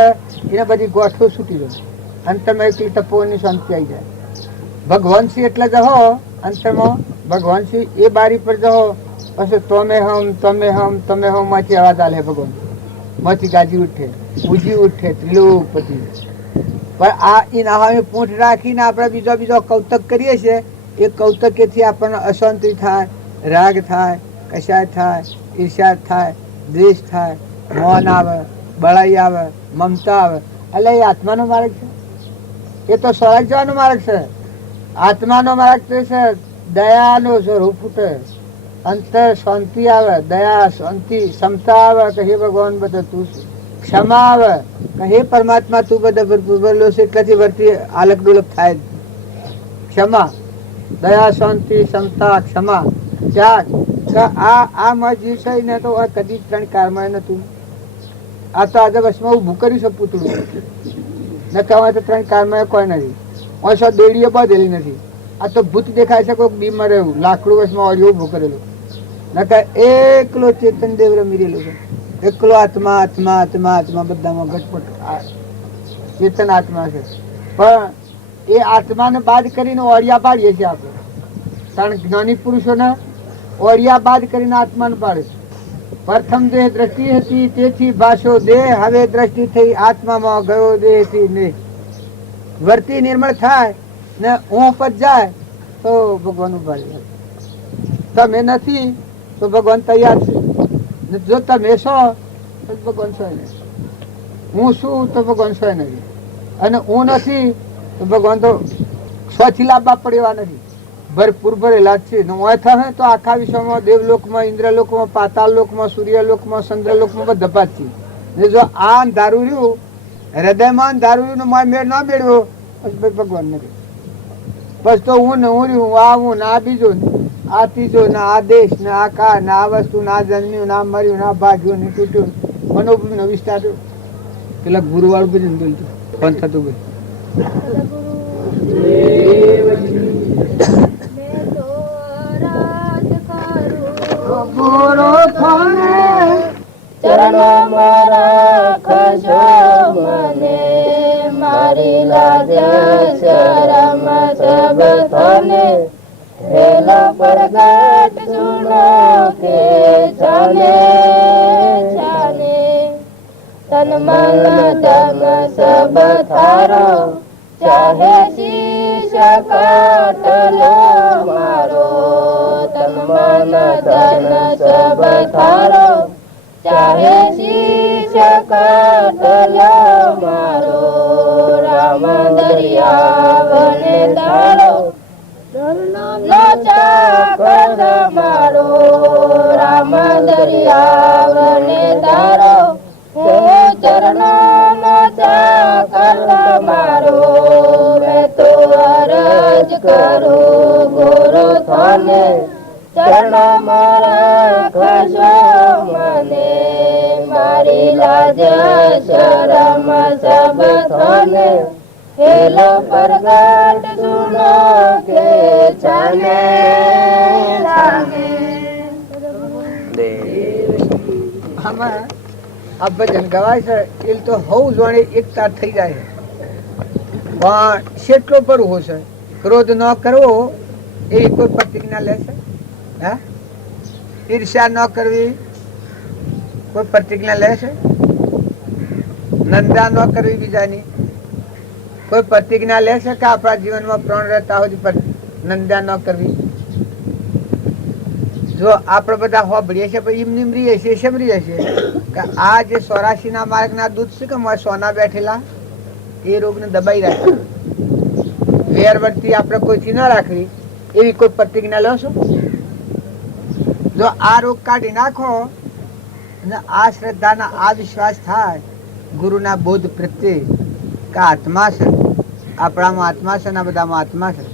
એને બધી ગોઠવું છૂટી જાય અને તમે એકલી તપોની શાંતિ આવી જાય. ભગવાન શ્રી એટલે જહો અંતમાં ભગવાન શ્રી એ બારી પર જહો પછી તમે હમ માંથી અવાજ આલે ભગવાન માંથી ગાજી ઉઠે, ઉજી ઉઠે ત્રિલોકપતિ. પણ આ એ નાહાની પૂંઠ રાખીને આપણે બીજો કૌતક કરીએ છીએ. એ કૌતકેથી આપણને અશાંતિ થાય, રાગ થાય, કશાય થાય, ઈર્ષ્યા થાય, દ્વેષ થાય, મૌન આવે, બળાઈ આવે, મમતા આવે. એટલે એ આત્માનો માર્ગ છે, એ તો સ્વર્ગ જવાનો માર્ગ છે. આત્માનો માર્ગ તો છે દયાનો સ્વરૂપ ઉઠે, અંતર શાંતિ આવે, દયા શાંતિ ક્ષમતા આવે કે હે ભગવાન બધા તું, ક્ષમા આવે કે હે પરમાત્મા તું બધા ભરપૂર ભરેલો છે એટલાથી વર્તી આલક ડોલક થાય. ક્ષમા, દયા, શાંતિ, ક્ષમતા, ક્ષમા, ત્યાગ. આ માં જીવ છે ને તો કદી ત્રણ કારમાં નતું. આ તો આજે બસમાં ઊભું કરી શકું પૂતળું ન કહેવાય તો ત્રણ કારમાં કોઈ નથી. ઓછો દેડીએ બાંધેલી નથી. આ તો ભૂત દેખાય છે કોઈ બીમાર એવું લાકડું બસમાં ઓળિયો ઊભું કરેલું નકા એકલો ચેતન દેવ રમી રહેલો છે. એકલો આત્મા આત્મા આત્મા આત્મા બધામાં ઘટપટ ચેતન આત્મા છે. પણ એ આત્માને બાદ કરીને ઓળિયા પાડીએ છીએ આપણે. કારણ જ્ઞાની પુરુષોને ઓળિયા બાદ કરીને આત્માને પાડે છે. પ્રથમ દેહ દ્રષ્ટિ હતી તેથી ભાષો દેહ, હવે દ્રષ્ટિ થઈ આત્મામાં ગયો દેહથી ને. વર્તી નિર્મળ થાય ને હું પર જાય તો ભગવાન ઉભા રહે. તમે નથી તો ભગવાન તૈયાર છે. જો તમે છો તો ભગવાન છો નહીં. હું છું તો ભગવાન છો નથી. અને હું નથી તો ભગવાન તો સ્વથી લાભવા પડે એવા નથી. ભરપૂર ભરેલા જ છે. થાય તો આખા વિશ્વમાં દેવલોકમાં, ઇન્દ્રલોકમાં, પાતાળલોકમાં, સૂર્યલોકમાં, ચંદ્રલોકમાં બધા ભાત છે. ને જો આ અંધારું રહ્યું હૃદયમાં અંધારું રહ્યું ને મેળ ના મેળવ્યો પછી ભગવાન નથી. બસ તો હું ને હું રહ્યું, આ હું ને આ બીજો ને આ ત્રીજો ને આ દેશ ને આ કાર ને આ વસ્તુ ના જન્મ્યું ના મર્યું ના ભાગ્યું ને તૂટ્યું મનોભૂમિ નો વિસ્તાર પેલા ગુરુવાળું ભજન બોલતું પણ થતું ગયું. ચરણમાં રાખજો મને, મારી લાજ શરમ સબ થને, વેલો પ્રગટ સુનો કે જાને જાને, તન મન ધન સબ થારો, ચાહે શીશ કાટલો મારો, તન મન અન ધન સબ થારો, ચાહે શીશ કાટલ્યો મારો, રામ દરિયાવને તારો, નો ચાકર મારો, રામ દરિયાવને તારો, હું ચરણો નો ચાકર મારો, મેં તો અરજ કરું ગુરુ થાને, ચરણો મારા ખસો મને, મારી લાજ શરમ સબ થાને, હેલો પ્રગટ સુનો કે છાને લાગે. આમાં આ ભજન ગવાય છે એ તો હવ જોડે એકતા થઈ જાય પણ કેટલો પડવો છે, ક્રોધ ન કરવો એ કોઈ પ્રતિજ્ઞા લેશે? હા, ઈર્ષ્યા ન કરવી કોઈ પ્રતિજ્ઞા લેશે? નંદા ન કરવી બીજાની કોઈ પ્રતિજ્ઞા લેશે? કે આપણા જીવનમાં પ્રાણ રહેતા હોય નંદા ન કરવી? જો આપણે બધા હોબળીએ છીએ પછી એમ નીમરીએ છીએ, સમરીએ છીએ કે આ જે 84 માર્ગના દૂધ છે કે સોના બેઠેલા એ રોગને દબાઈ રાખે, વેરવર્તી આપણે કોઈથી ન રાખવી એવી કોઈ પ્રતિજ્ઞા લો છો? જો આ રોગ કાઢી નાખો અને આ શ્રદ્ધાના આ વિશ્વાસ થાય ગુરુના બોધ પ્રત્યે કે આત્મા છે, આપણામાં આત્મા છે ને આ બધામાં આત્મા છે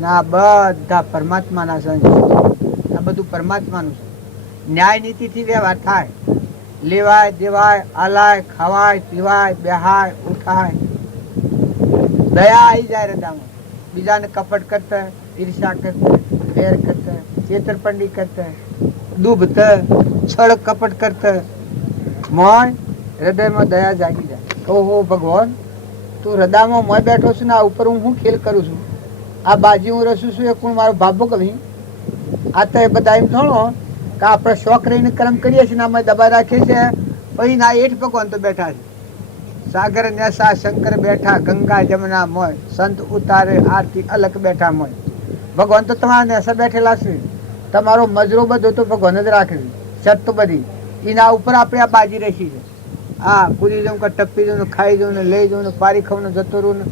ને આ બધા પરમાત્માના સંત છે, આ બધું પરમાત્માનું છે. ન્યાય નીતિથી વ્યવહાર થાય, લેવાય દેવાય, આલાય ખાવાય પીવાય, બેહાય ઉઠાય, દયા આવી જાય હૃદયમાં, બીજાને કપટ કરતા, ઈર્ષા કરતા, વેર કરતા, છેતરપંડી કરતા, ડૂબતા, છળ કપટ કરતા, મોય હૃદયમાં દયા જાગી જાય. ઓહો ભગવાન, તું હૃદયમાં મોય બેઠો છું ને આ ઉપર હું ખેલ કરું છું, આ બાજી હું રસું છું એ કોણ મારો ભાભો કવી? આ તો એ બધા એમ થોડો કે આપણે શોખ રહીને કર્મ કરીએ છીએ ને અમે દબા રાખીએ છીએ, પછી ના 8 ભગવાન તો બેઠા છે, સાગર ન્યાસા શંકર બેઠા, ગંગા જમના મોય, સંત ઉતારે આરતી અલગ બેઠા મોય. ભગવાન તો તમારા નેસા બેઠેલા છે, તમારો મજરો બધો તો ભગવાન જ રાખે છે, છત તો બધી એના ઉપર આપણે આ બાજી રહી છે. હા, કૂદી જાઉં કે ટપ્પી જાઉં ને ખાઈ જાઉં ને લઈ જાઉં ને પારી ખાવું ને જતું રહું ને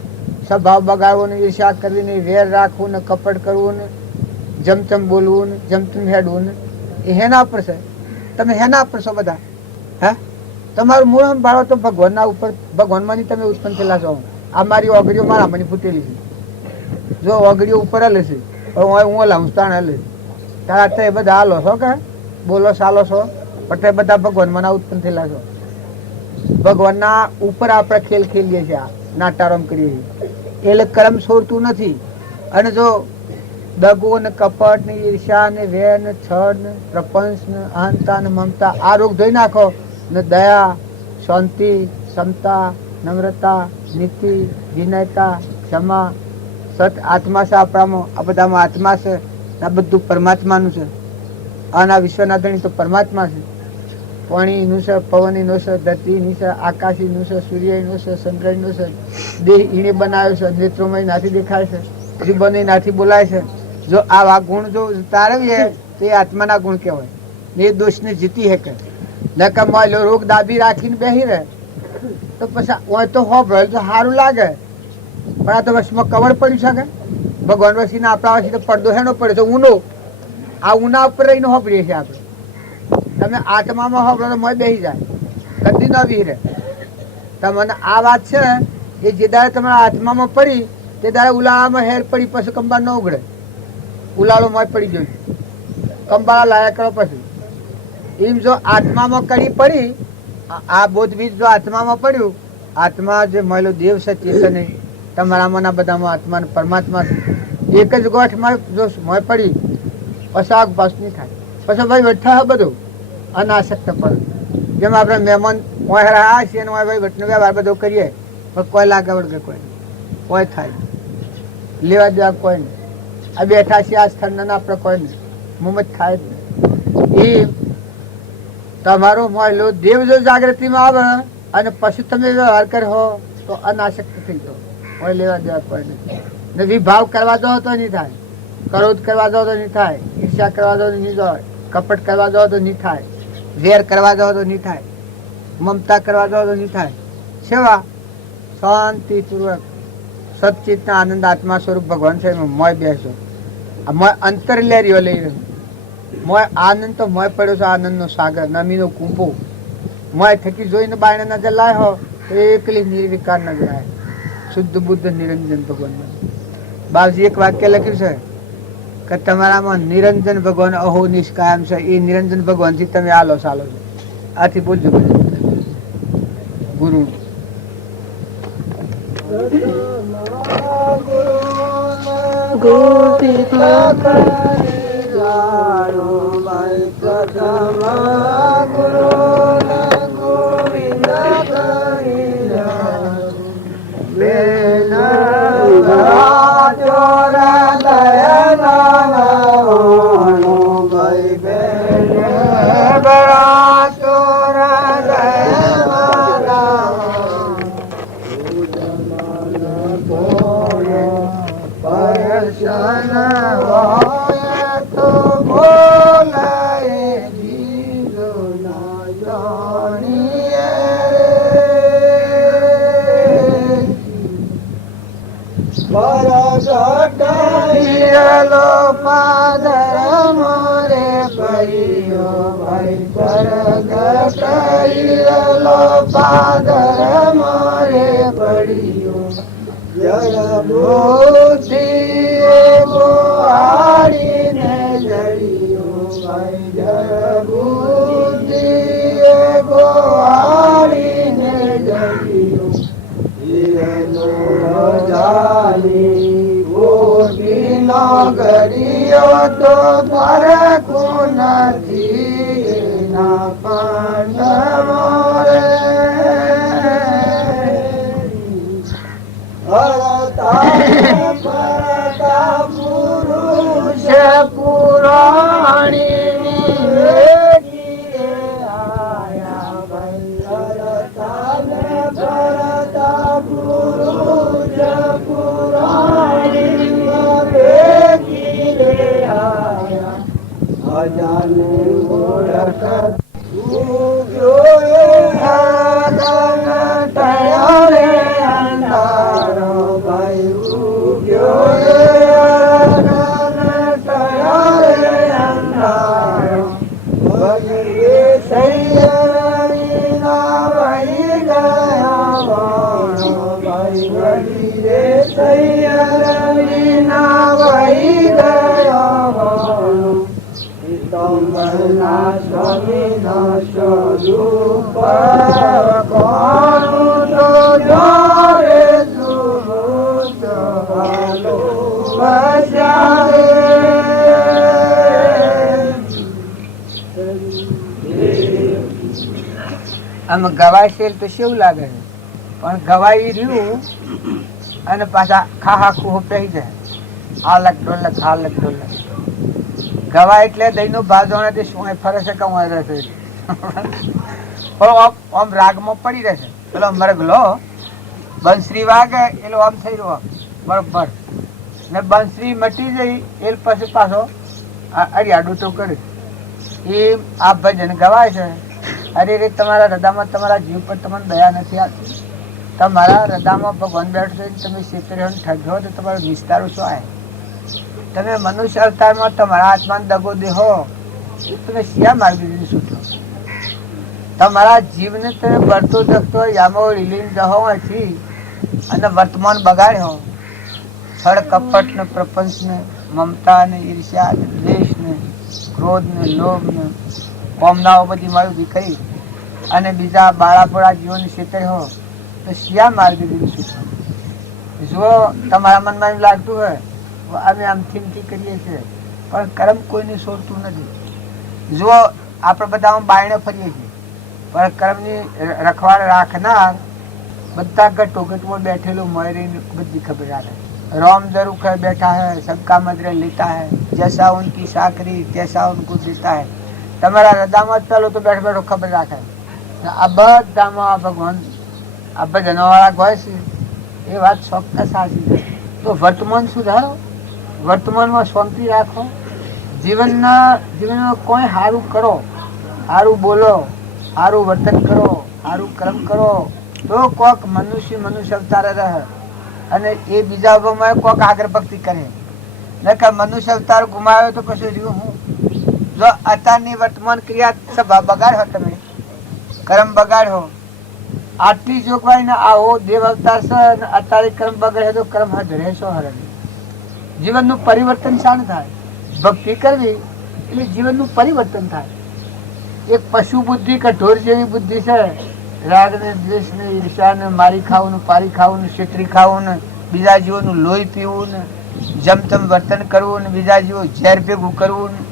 સ્વભાવ બગાડવો ને ઈર્ષા કરવી ને વેર રાખવું ને કપટ કરવું ને જમચમ બોલવું ને જમચમ હેડવું ને એ હેના ઉપર છે. તમે હેના ઉપર છો બધા? હે, તમારું મૂળ સંભાળો તો ભગવાનના ઉપર, ભગવાનમાંની તમે ઉત્પન્ન થયેલા છો. આ મારી ઓગળીઓ મારામાંની ફૂટેલી છે, જો ઓગળીઓ ઉપર હલે છે પણ હું હલાવું તાણ હલે તારા તો એ બધા હાલો છો કે બોલો ચાલો છો પણ તે બધા ભગવાનમાંના ઉત્પન્ન થયેલા છો. ભગવાનના ઉપર આપણે ખેલ ખેલીએ છીએ, નાટારમ કરીએ છીએ એટલે કર્મ છોડતું નથી. અને જો દગો ને કપટ ને ઈર્ષા ને વેર ને છળ ને પ્રપંચ ને અહંતા ને મમતા આ રોગ ધોઈ નાખો ને દયા, શાંતિ, ક્ષમતા, નમ્રતા, નીતિ, વિનયતા, ક્ષમા, સત આત્મા છે આપણામાં, આ બધામાં આત્મા છે, આ બધું પરમાત્માનું છે. આના વિશ્વના ધણી તો પરમાત્મા છે. પાણીનું છે, પવનનું છે, ધરતીનું છે, આકાશીનું છે, સૂર્યનું છે, ચંદ્રનું છે, દેહ એને બનાવ્યો છે, નેત્રોમાં નાથી દેખાય છે, જીભોને નાથી બોલાય છે. જો આવા ગુણ જો તારવીએ તો એ આત્માના ગુણ કહેવાય. એ દોષને જીતી શકે. નકર માલો રોગ દાબી રાખીને બેસી રહે તો પછી હોય તો હોભળે તો સારું લાગે પણ આ તો વશમાં કવર પડી શકે. ભગવાન વસીને આપણા વસી તો પડદો હેનો પડે તો ઊનો, આ ઊના ઉપર રહીને હોભળીએ છીએ આપણે. તમે આત્મામાં હોભળો તો મોય બેસી જાય, કદી ન વિહરે. તમને આ વાત છે એ જે દાડે તમારા આત્મામાં પડી તે દાડે ઉલાળામાં હેર પડી પછી કંબાળ ન ઉગડે. ઉલાળો મોય પડી ગયો, કંબાળા લાયા કરો પછી. એમ જો આત્મામાં કડી પડી, આ બોધ બીજ જો આત્મામાં પડ્યું, આત્મા જે મળેલો દેવ છે ચેતન તમારામાંના બધામાં આત્મા પરમાત્મા છે. એક જ ગોઠમાં જો મોય પડી પછી આગ પાસ નહીં થાય. પછી ભાઈ બેઠા બધું અનાસક્ત પર જેમ આપણે મહેમાન મોહરા છીએ ને ભાઈ વટનો વ્યવહાર બધો કરીએ પણ કોઈ લાગે વળગે કોઈ થાય લેવા દેવા કોઈ નહીં. આ બેઠા છીએ આ સ્થળના આપણે કોઈ નહીં મુમત થાય જ નહીં. એ તમારો મોયલો દેવ જો જાગૃતિમાં આવે અને પછી તમે વ્યવહાર કર્યો તો અનાસક્ત થઈ જાઓ, કોઈ લેવા દેવા કોઈ નહીં. ને વિભાવ કરવા દો તો નહીં થાય. ક્રોધ કરવા જાઓ તો નહીં થાય, ઈર્ષ્યા કરવા જાઓ તો નહીં થાય, કપટ કરવા જાઓ તો નહીં થાય, વેર કરવા જાઓ તો નહીં થાય, મમતા કરવા જાઓ તો નહીં થાય. સેવા શાંતિપૂર્વક સચિતના આનંદ આત્મા સ્વરૂપ ભગવાન છે એમાં મોય બેસો. આ મોય અંતર લેરીઓ લઈ રહ્યો મોય આનંદ તો મોય પડ્યો છે, આનંદનો સાગર નમીનો કૂંપો મોય થકી જોઈને બાયણે નજર લાય હો એકલી નિર્વિકાર નજર આવે. શુદ્ધ બુદ્ધ નિરંજન ભગવાન. બાપજી એક વાક્ય લખ્યું છે કે તમારામાં નિરંજન ભગવાન અહો નિષ્કાયમ છે. એ નિરંજન ભગવાન થી તમે આલો ચાલો છો. આથી બોલજો ગુરુ આમ ગવાય છે તો કેવું લાગે છે, પણ ગવાઈ રહ્યું અને પાછા ખાહા ખૂહો પહેરી જાય. હાલક ઢોલક હાલક ઢોલક ગવાય એટલે દહીં નો ભાજવાના શું ફરે છે કમ રહેશે આમ રાગમાં પડી રહેશે. પેલો મરગલો બંસરી વાગે એલો આમ થઈ રહ્યો બરોબર ને બંસરી મટી જઈ એ પછી પાછો અડિયાડું તો કરે. એ આ ભજન ગવાય છે. અરે રે તમારા હૃદયમાં તમારા જીવ પર તમને દયા નથી આવતી. તમારા હૃદયમાં ભગવાન બેઠો તમે છેતર્યો ઠગ્યો તો તમારો વિસ્તારો શું આવે? તમે મનુષ્ય અવતારમાં તમારા આત્માને દગો દેહો તમે શિયા માર્ગી છૂટો. તમારા જીવને તમે બળતો દખતો યામો રીલીન જહોથી અને વર્તમાન બગાડ્યો. છળ કપટ ને પ્રપંચ ને મમતા ને ઈર્ષ્યા ને દ્વેષ ને ક્રોધ ને લોભ ને કોમનાઓ બધી મારું દીકરી અને બીજા બાળાપોળા જીવન ક્ષેત્રે હો તો શિયા માર્ગે દીધું. જો તમારા મનમાં એમ લાગતું હોય અમે આમથી કરીએ છીએ પણ કર્મ કોઈને છોડતું નથી. જો આપણે બધા બાયણે ફરીએ છીએ પણ કર્મની રખવાડ રાખનાર બધા ગટોગટમાં બેઠેલું મળી બધી ખબર રાખે. राम दरुख है बैठा है सबका मदरे लेता है जैसा उनकी साकरी तैसा उनको देता है. તમારા હૃદયમાં ચાલો તો બેઠો બેઠો ખબર રાખે. આ બધામાં ભગવાન આ ભજનવાળા હોય છે એ વાત ચોક્કસ સાચી છે. તો વર્તમાન સુધારો વર્તમાનમાં શાંતિ રાખો, જીવનમાં કોઈ સારું કરો, સારું બોલો, સારું વર્તન કરો, સારું કર્મ કરો તો કોક મનુષ્ય અવતારે રહે અને એ બીજા અવતારમાં કોક આગળ ભક્તિ કરે. નકર મનુષ્ય અવતાર ગુમાવ્યો તો પછી રહ્યું હું? જો અત્યારની વર્તમાન ક્રિયા સભા બગાડો, તમે કર્મ બગાડો, આટલી જોગવાઈ ને આવો દેવ અવતાર છે અત્યારે કર્મ બગડે તો કર્મ હદ રહેશો હરે. જીવનનું પરિવર્તન શાણ થાય? ભક્તિ કરવી એટલે જીવનનું પરિવર્તન થાય. એક પશુ બુદ્ધિ કે ઢોર જેવી બુદ્ધિ છે, રાગ ને દ્વેષ ને ઈર્ષા ને મારી ખાવું ને પારી ખાવું ને છેતરી ખાવું ને બીજા જીવોનું લોહી પીવું ને જમતમ વર્તન કરવું ને બીજા જીવો ઝેર ભેગું કરવું ને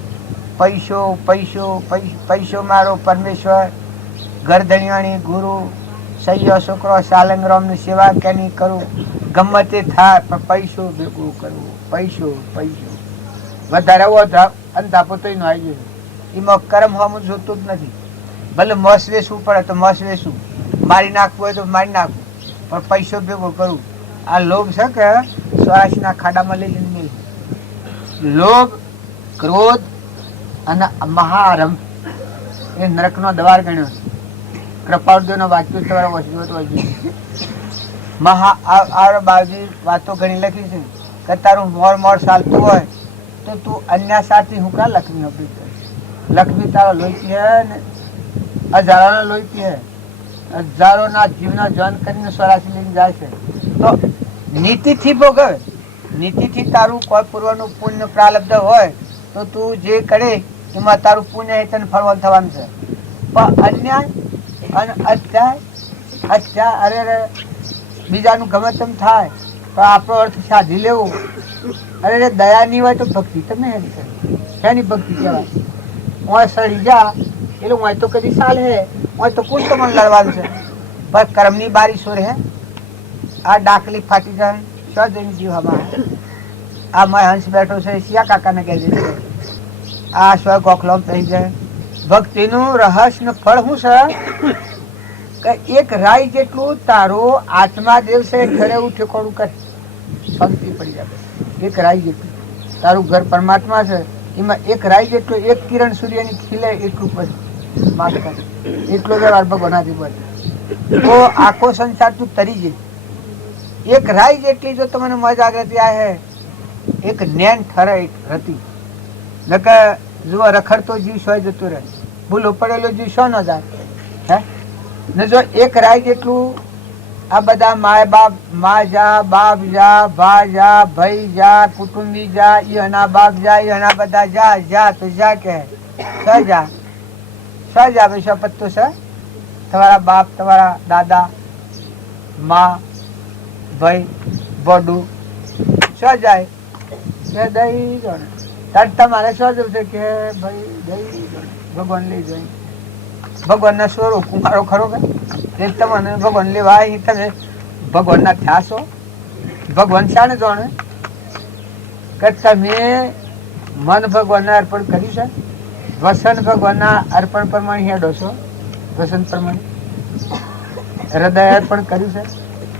પૈસો પૈસો પૈસો મારો પરમેશ્વર, ઘરધણીયાણી ગુરુ, સૈયો છોકરો સાલંગરામની સેવા કેની કરું, ગમે તે થાય પણ પૈસો ભેગું કરવું, પૈસો પૈસો વધારે અંધાપો તો એનો આવી ગયો. એમાં કર્મ હોવાનું જોતું જ નથી. ભલે મસ વેચવું પડે તો મસ વેચવું, મારી નાખવું હોય તો મારી નાખવું, પણ પૈસો ભેગો કરવું. આ લોભ છે કે સ્વરાશના ખાડામાં લઈ જઈને મિલ. લોભ, ક્રોધ અને મહારમ એ નરકનો દ્વાર ગણ્યો છે. કૃપાળદેવનો વાંચ્યું તમારા વસ્તુ તો બાજી વાતો ઘણી લખી છે કે તારું મોર ચાલતું હોય તો તું અન્ય સાથે હું કા લક્ષ્મી અપીલ કરીશ? લક્ષ્મી તારો લોહીતી હે ને હજારોનો લોહીતી હે, હજારોના જીવના જન કરીને સ્વરાશી લઈને જાય છે. તો નીતિથી ભોગવે, નીતિથી તારું કોઈ પૂર્વનું પુણ્ય પ્રારબ્ધ હોય તો તું જે કરે એમાં તારું પુણ્ય તને ફળવાનું થવાનું છે. પણ અન્યાય અને અત્યાર અરે બીજાનું ગમે તેમ થાય તો આપણો અર્થ સાધી લેવું. અરે દયા નહીં હોય તો ભક્તિ તમે એની કરી એની ભક્તિ કહેવાય. હું સડી જા એટલે હું તો કદી સાલ હે હું તો કોણ તમને લડવાનું છે? પણ કર્મની બારી સોર હે. આ ડાકલી ફાટી જાય શું જઈને જીવ હવા. આ મેં હંસ બેઠો છે શિયા કાકાને કહી દે આ સ્વ ગોખલો થઈ જાય. ભક્તિનું રહસ્ય ફળ શું છે કે એક રાય જેટલું તારો આત્મા દેવ છે ઘરે એવું ઠેકોડું કરે, શાંતિ પડી જાય. એક રાય જેટલું તારું ઘર પરમાત્મા છે, એમાં એક રાય જેટલું એક કિરણ સૂર્યની ખીલે એટલું પછી માફ કરે એટલો વ્યવહાર ભગવાનાથી બને તો આખો સંસાર તું તરી જાય. એક રાય જેટલી જો તમને મજ આગ્રતી આ હે એક નેન ઠરે હતી. નકર જુઓ રખડતો જીવ સોય જતો રહે, ભૂલો પડેલો જીવ સો ન જાય હે ને. જો એક રાય જેટલું આ બધા માય બાપ, મા જા, બાપ જા, ભા જા, ભાઈ જા, કુટુંબી જા, એના બાપ જા, એના બધા જા જા તો જા કે સજા ભાઈ શું પત્તો છે? તમારા બાપ, તમારા દાદા, મા, ભાઈ, બોડું શું જાય કે દઈ જોડે. તાર તમારે શું જવું છે કે ભાઈ દઈ જોડે ભગવાન લઈ જાય. ભગવાનના સ્વરૂપ મારો ખરો કે તમને ભગવાન લેવા તમે ભગવાનના થયા છો? ભગવાન શાને જાણે કે તમે મન ભગવાનને અર્પણ કર્યું છે, વસન ભગવાનના અર્પણ પ્રમાણે હેડો છો, વસન પ્રમાણે હૃદય અર્પણ કર્યું છે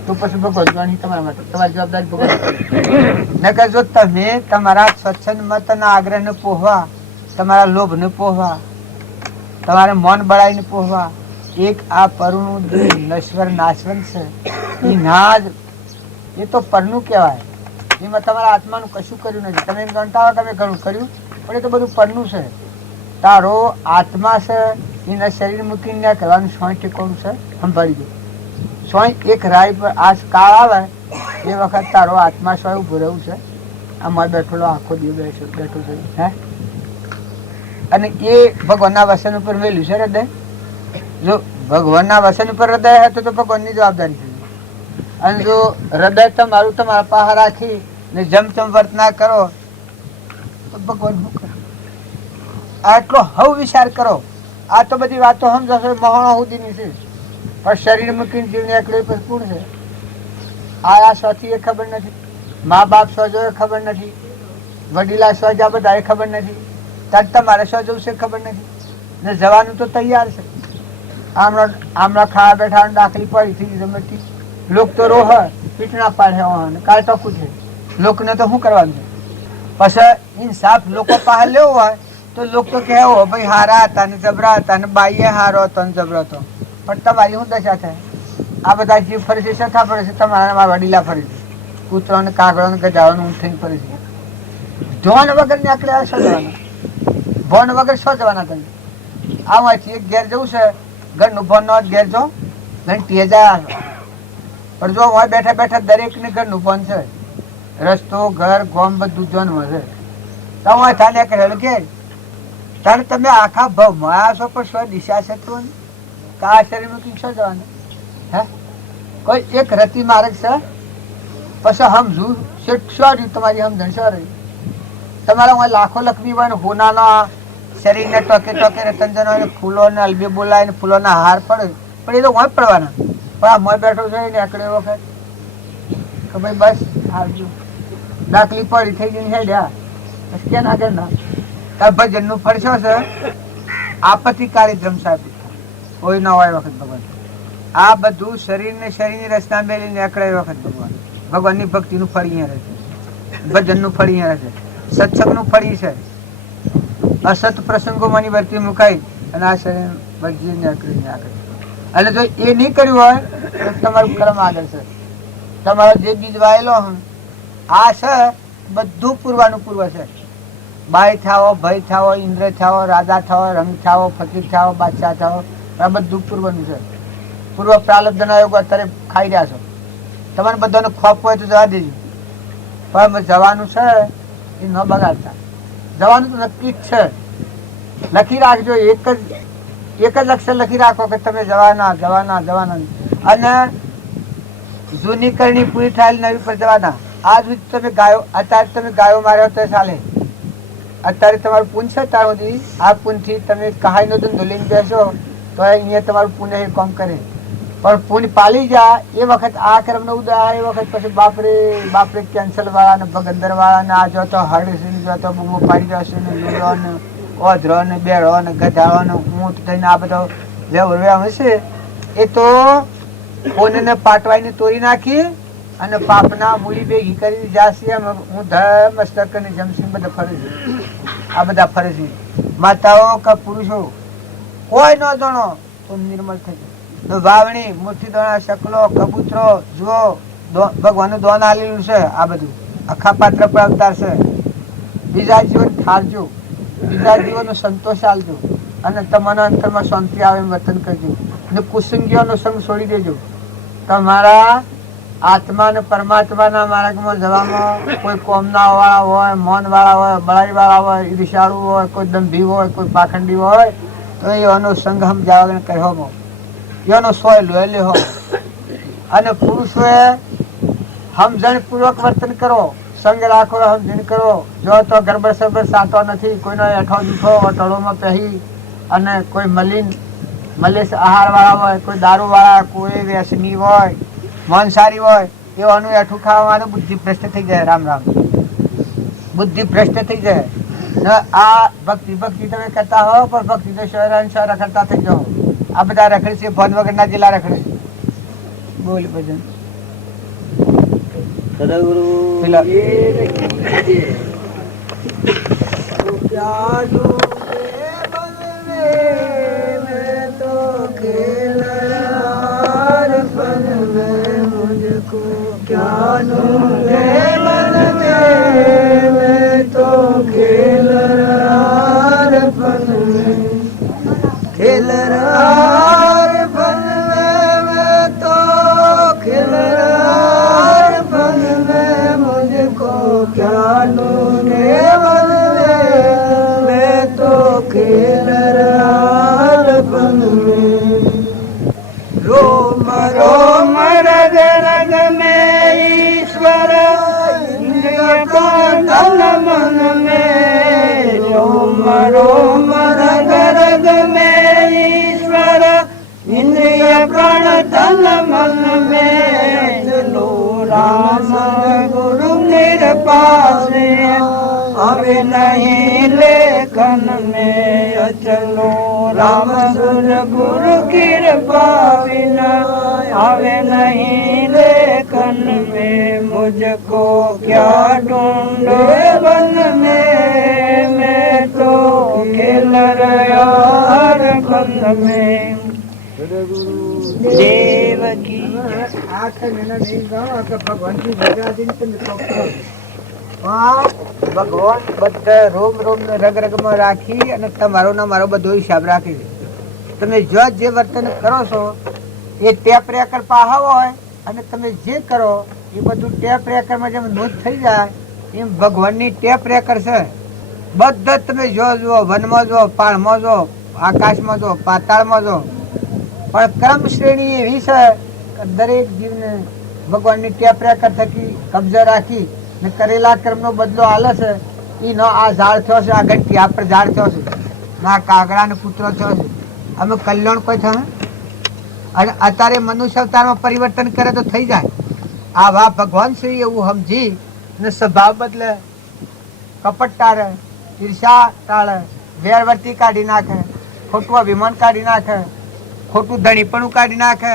તો પછી ભગવાન જાણી તમારા માટે તમારી જવાબદારી ભગવાન. નકર જો તમે તમારા સ્વચ્છંદ મતના આગ્રહને પોહવા, તમારા લોભને પોહવા, તમારે મન બળાઈને પોહવા, એક આ પરનું નશ્વર નાશવંત છે એ ના જ એ તો પરનું કહેવાય. એમાં તમારા આત્માનું કશું કર્યું નથી. તમે એમ ગણતા હોય તમે ઘણું કર્યું પણ એ તો બધું પરનું છે. તારો આત્મા છે એના શરીર મૂકીને કરવાનું સોય ટેકોનું છે સંભાળી દે. સોય એક રાય પર આ કાળ આવે એ વખત તારો આત્મા સોય ઉભું રહેવું છે. આમાં બેઠેલો આખો દિવસ બેઠો છે હે અને એ ભગવાનના વસન ઉપર મેલ્યું છે હૃદય. જો ભગવાનના વસન ઉપર હૃદય હતું તો ભગવાનની જવાબદારી છે. અને જો હૃદય તમારું તમારા પાસે રાખી ને જમતમ વર્તના કરો તો ભગવાન શું કરે? આટલો હવ વિચાર કરો. આ તો બધી વાતો સમજાશે મહાણા સુધીની છે પણ શરીર મૂકીને જીવને એકલો પછી કોણ છે? આ સ્વથી એ ખબર નથી, મા બાપ સ્વજો એ ખબર નથી, વડીલા સ્વજા બધા એ ખબર નથી, તમારે શું જવું છે ખબર નથી ને જવાનું તો તૈયાર છે. આમણા ખાવા બેઠા દાખલી પડી થઈ જમતી લોક તો રોહ પીટના પાડે કાલ ટોકું છે. લોકને તો શું કરવાનું છે? પછી ઇન્સાફ લોકો પાસે લેવો હોય તો લોકો તો કહે હો ભાઈ હારા હતા ને જબરા હતા ને બાઈએ હારો હતો ને જબરો હતો, પણ તમારી શું દશા થાય? આ બધા જીવ ફરે છે, સથા ફરે છે, તમારા વડીલા ફરે છે, કૂતરો ને કાગડો ને ગજાવાનો ઊંઠીને ફરે છે. ધોન વગર નીકળ્યા શું જવાના? ભોન વગર શું જવાના? તમે આમાંથી એક ઘેર જવું છે, ઘરનું ભોન નો ઘેર જો ઘંટી હજાર, પણ જો હોય બેઠા બેઠા દરેક ને ઘરનું ભોન છે, રસ્તો ઘર ગોમ બધું જોન છે. તમે થાને કરેલું કે તારે તમે આખા ભવમાં આવ્યા છો, પણ શું દિશા છે તું કા શરીર મૂકી શું જવાનું? હે કોઈ એક રતી માર્ગ છે, પછી સમજુ શું રહ્યું તમારી સમજણ શું રહી? તમારા લાખો લક્ષ્મી હોય ને હોનાનો શરીરને ટોકે ટોકે રતનજનો ફૂલો ને અલબી બોલાય ને ફૂલોના હાર પડે, પણ એ તો હોય પડવાના. પણ આ મોય બેઠો છે ને એકડે વખત કે ભાઈ બસ આવજો દાખલી પડી થઈ ગઈ હેડ્યા બસ ક્યાં આગળ ના ભજન નું ફરશો છે. આપત્તિકારી ધ્રમસાહેબ કોઈ ના હોય વખત ભગવાન આ બધું શરીર ને શરીરની રચના મેળવી નીકળે વખત ભગવાન ભગવાનની ભક્તિ નું ફળ અહીંયા રહે છે, ભજન નું ફળ અહીંયા રહે છે, સત્સંગ નું ફળ છે. અસત પ્રસંગોમાંની વર્તી મુકાઈ અને આ શરીર બધી નીકળી આગળ. એટલે જો એ નહીં કર્યું હોય તો તમારું કર્મ આગળ છે. તમારો જે બીજ વાયેલો આ છે બધું પૂરવાનું પૂર્વ છે. બાઈ થાવો, ભય થાવો, ઇન્દ્ર થાવો, રાજા થાવો, રંગ થાવો, ફકીર થાવો, બાદશાહ થાવો, આ બધું પૂર્વનું છે. પૂર્વ પ્રાલબ્ધના યોગ અત્યારે ખાઈ રહ્યા છો. તમારે બધાને ખોફ હોય તો જવા દેજો, પણ જવાનું છે એ ન બગાડતા. જવાનું તો નક્કી જ છે. લખી રાખજો, એક જ અક્ષર લખી રાખો કે તમે જવાના જવાના જવાના. અને જૂની કરણી પૂરી થયેલી નવી પર જવાના. આજ સુધી તમે ગાયો, અત્યારે તમે ગાયો માર્યો તો ચાલે. અત્યારે તમારું પુણ્ય છે ત્યાં સુધી આ પુણ્યથી તમે કહાઈનો ધંધો લઈને બેસો તો અહીંયા તમારું પુણ્ય એ કામ કરે. પણ પુણ્ય પાલી જાય એ વખત આ કર્મનો ઉદય એ વખત પછી બાપરે બાપરે કેન્સર વાળા ને ભગંદર વાળા ને આ જો તો હરડે જો તો બૂમો પાડી જશે ને લૂડો ને ઓધરો ને બેડો ને ગધાડો ને ઊંટ થઈને આ બધો વ્યવહાર હશે એ તો કોને પાટવાઈને તોડી નાખી અને પાપના મૂડી ભેગી કરી જાશે. હું ધર્મ મસ્તક ને જમસિંહ બધા ફરે છે, આ બધા ફરે છે. માતાઓ કે પુરુષો કોઈ ન જાણો તો નિર્મળ થઈ જાય. વાવણી મુઠ્ઠી દોણા શકલો કબૂતરો જુઓ ભગવાનનું દોન આલેલું છે. આ બધું આખા પાત્ર પર અવતાર છે. બીજા જીવન ઠારજો, બીજા જીવનનો સંતોષ આલજો અને તમારા અંતરમાં શાંતિ આવે એમ વર્તન કરજો. ને કુસંગીઓનો સંગ છોડી દેજો. તમારા આત્મા ને પરમાત્માના માર્ગમાં જવામાં કોઈ કોમના વાળા હોય, મૌન વાળા હોય, બળાઈ વાળા હોય, ઈર્ષાળુ હોય, કોઈ દંભી હોય, કોઈ પાખંડી હોય તો એનો સંગ સમજાવવા કહો, એનો સોય લોહી લેહો. અને પુરુષોએ સમજણ પૂર્વક વર્તન કરો, સંગ રાખો, સમજણ કરો. જો તો ગરબડ સગડ સાતો નથી, કોઈનો એઠો દીઠો ટળોમાં પહેરી અને કોઈ મલેશ આહાર વાળા હોય, કોઈ દારૂ વાળા, કોઈ વ્યસની હોય, માંસાહારી હોય એવાનું એઠું ખાવામાં બુદ્ધિ ભ્રષ્ટ થઈ જાય. રામ રામ, બુદ્ધિ ભ્રષ્ટ થઈ જાય. આ ભક્તિ ભક્તિ તમે કરતા હો પણ ભક્તિ તો શહેર રખડતા થઈ જાઓ. આ બધા રખડે છે ભન વગરના જિલ્લા રખડે. બોલ ભજન હવે નહીં લેખન में अचलो राम सुर गुरु कृपा बिना હવે નહીં લેખન में मुझको क्या ढूंढे वन में देव की ભગવાન બધા રોમ રોમ ને રગ રગ માં રાખી અને તમારો ને મારો બધો હિસાબ રાખી દે. તમે જો જે વર્તન કરો છો એ ટેપ રેકર પાહા હોય અને તમે જે કરો એ બધું ટેપ રેકર માં જેમ નોંધ થઈ જાય એમ ભગવાનની ટેપ રેકર છે. બધા તમે જો વનમાં જો, પાળમાં જો, આકાશમાં જો, પાતાળમાં જો, પણ ક્રમ શ્રેણી એવી છે કે દરેક જીવને ભગવાનની ટેપ રેકર થકી કબજો રાખી ને કરેલા કર્મનો બદલો આલે છે. ઈનો આ ઝાડ થયો છે, આ ઘંટી પર ઝાડ થયો છે, ના કાગડા ને કૂતરો થયો છે. અમે કલ્યાણ કોઈ થાય અને અત્યારે મનુષ્ય અવતારમાં પરિવર્તન કરે તો થઈ જાય. આવા ભગવાન શ્રી એવું સમજી ને સ્વભાવ બદલે, કપટ ટાળે, ઈર્ષા ટાળે, વેરવર્તી કાઢી નાખે, ખોટું અભિમાન કાઢી નાખે, ખોટું ધણીપણું કાઢી નાખે.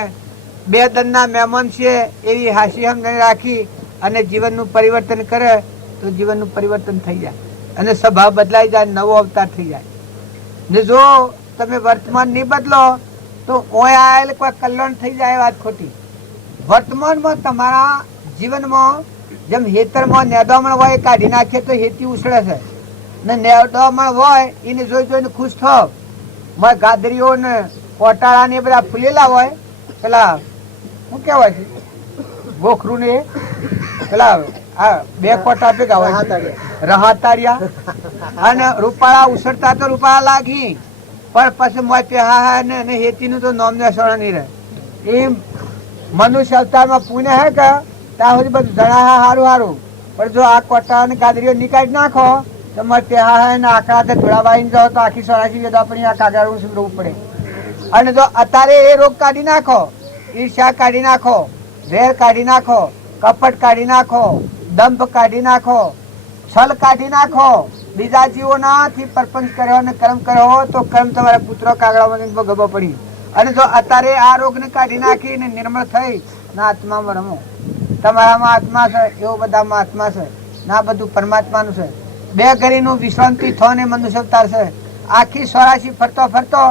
બે દનના મહેમાન છે એવી હાસી સમજણ રાખી અને જીવનનું પરિવર્તન કરે તો જીવનનું પરિવર્તન થઈ જાય અને સ્વભાવ બદલાઈ જાય, નવો અવતાર થઈ જાય. ને જો તમે વર્તમાન નહીં બદલો તો ઓય આવેલ કોઈ કલ્યાણ થઈ જાય વાત ખોટી. વર્તમાનમાં તમારા જીવનમાં જેમ હેતરમાં નેદામણ હોય કાઢી નાખીએ તો હેતી ઉછળે છે ને નેદામણ હોય એને જોઈ જોઈને ખુશ થાવ. મારે ગાદરીઓ ને કોટાળા ને બધા ફૂલેલા હોય, પેલા શું કહેવાય છે ગોખરું ને પેલા આ બે કોટા ભેગા હોય રહાતારિયા અને રૂપાળા ઉછળતા તો રૂપાળા લાગી પણ પછી મોય પેહા ને હેતી નું તો નામ ને સણ નહીં રહે. એમ મનુષ્ય અવતારમાં પુણ્ય હે કે ત્યાં સુધી બધું જણા સારું સારું, પણ જો આ કોટા અને ગાદરીઓ નીકાળી નાખો તો મારે પેહા હે ને આકડા ધોળાવાઈ જાઓ તો આખી સોળાશી વેદ આપણી આ કાગળ સુધરવું પડે. અને જો અત્યારે એ રોગ કાઢી નાખો, ઈર્ષ્યા કાઢી નાખો, વેર કાઢી નાખો, કપટ કાઢી નાખો, દંભ કાઢી નાખો, છલ કાઢી નાખો, બીજા જીવોનાથી પરપંચ કર્યો અને કર્મ કર્યો તો કર્મ તમારા પુત્રો કાગડામાં ભોગવવો પડી. અને જો અત્યારે આ રોગને કાઢી નાખીને નિર્મળ થઈ ના આત્મામાં રમો. તમારામાં આત્મા છે એવો બધામાં આત્મા છે ના બધું પરમાત્માનું છે. બે ઘડીનું વિશ્રાંતિ સ્થાન એ મનુષ્ય અવતાર છે. આખી સોરાશી ફરતો ફરતો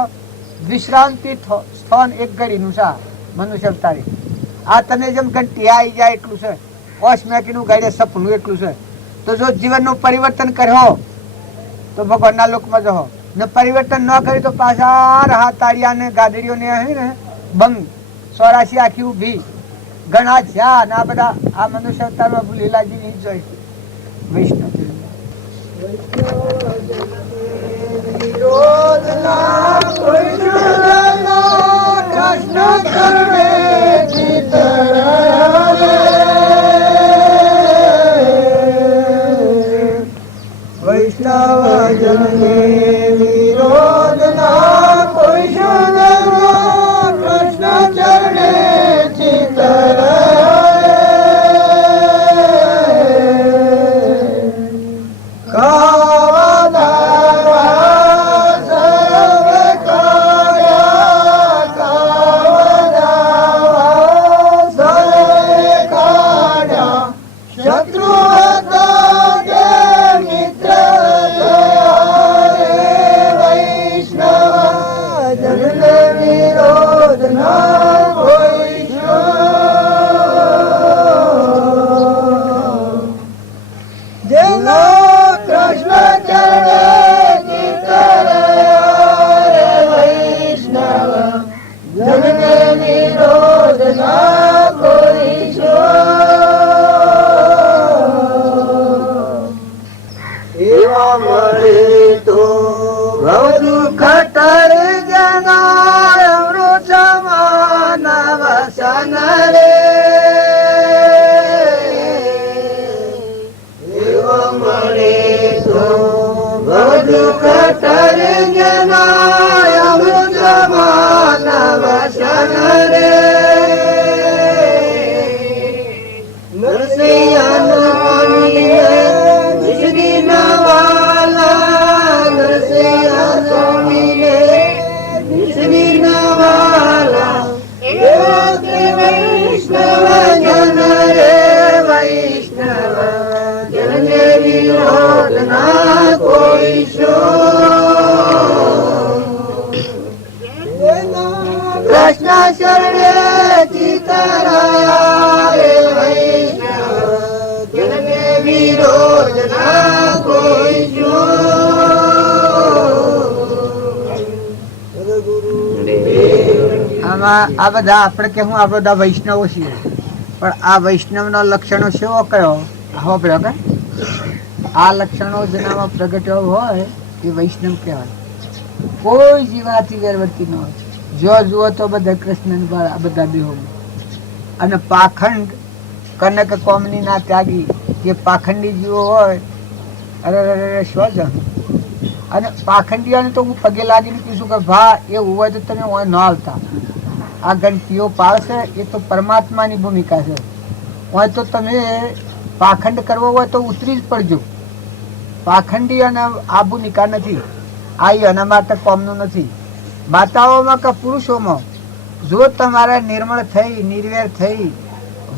વિશ્રાંતિ સ્થાન એક ઘડીનું છે મનુષ્ય અવતારી. આ તમે જેમ ઘંટી આવી જાય એટલું છે, ઓશ મેકીનું ગાડે સપનું એટલું છે. તો જો જીવનનું પરિવર્તન કર્યો તો ભગવાનના લોકમાં જહો ને પરિવર્તન ન કર્યું તો પાછા રહા તાળિયા ને ગાદડીઓ ને બંગ સોરાશી આખી ઊભી ઘણા જ્યાં આ બધા આ મનુષ્ય અવતારમાં લીલાજી ની જોઈ વૈષ્ણવ વૈષ્ણવજનને વિરોધ ના કોઈ શુદ્ધ કૃષ્ણ ચરણે ચિત્ત કૃષ્ણ શરણે ચિત્ત રહ્યા રે વૈષ્ણવ જનને વિરોધ ના કોઈ જો. આમાં આ બધા આપણે કે હું આ બધા વૈષ્ણવો છીએ, પણ આ વૈષ્ણવનો લક્ષણો કેવો કયો આવો પ્રગટ? આ લક્ષણો જેનામાં પ્રગટ્યો હોય એ વૈષ્ણવ કહેવાય. કોઈ જીવાથી વેરવર્તી ન હોય. જો જુઓ તો બધા કૃષ્ણ આ બધા દેહો. અને પાખંડ કનક કોમની ના ત્યાગી જે પાખંડી જીવો હોય, અરે અરે શું જ. અને પાખંડીઓને તો હું પગે લાગીને કહીશું કે ભા એવું હોય તો તમે હોય ન આવતા. આ ગણતીઓ પાળશે એ તો પરમાત્માની ભૂમિકા છે. હોય તો તમે પાખંડ કરવો હોય તો ઉતરી જ પડજો. પાખંડી અને આ ભૂમિકા નથી. આ એના માટે કોમનું નથી. માતાઓમાં કે પુરુષોમાં જો તમારે નિર્મળ થઈ નિર્વેર થઈ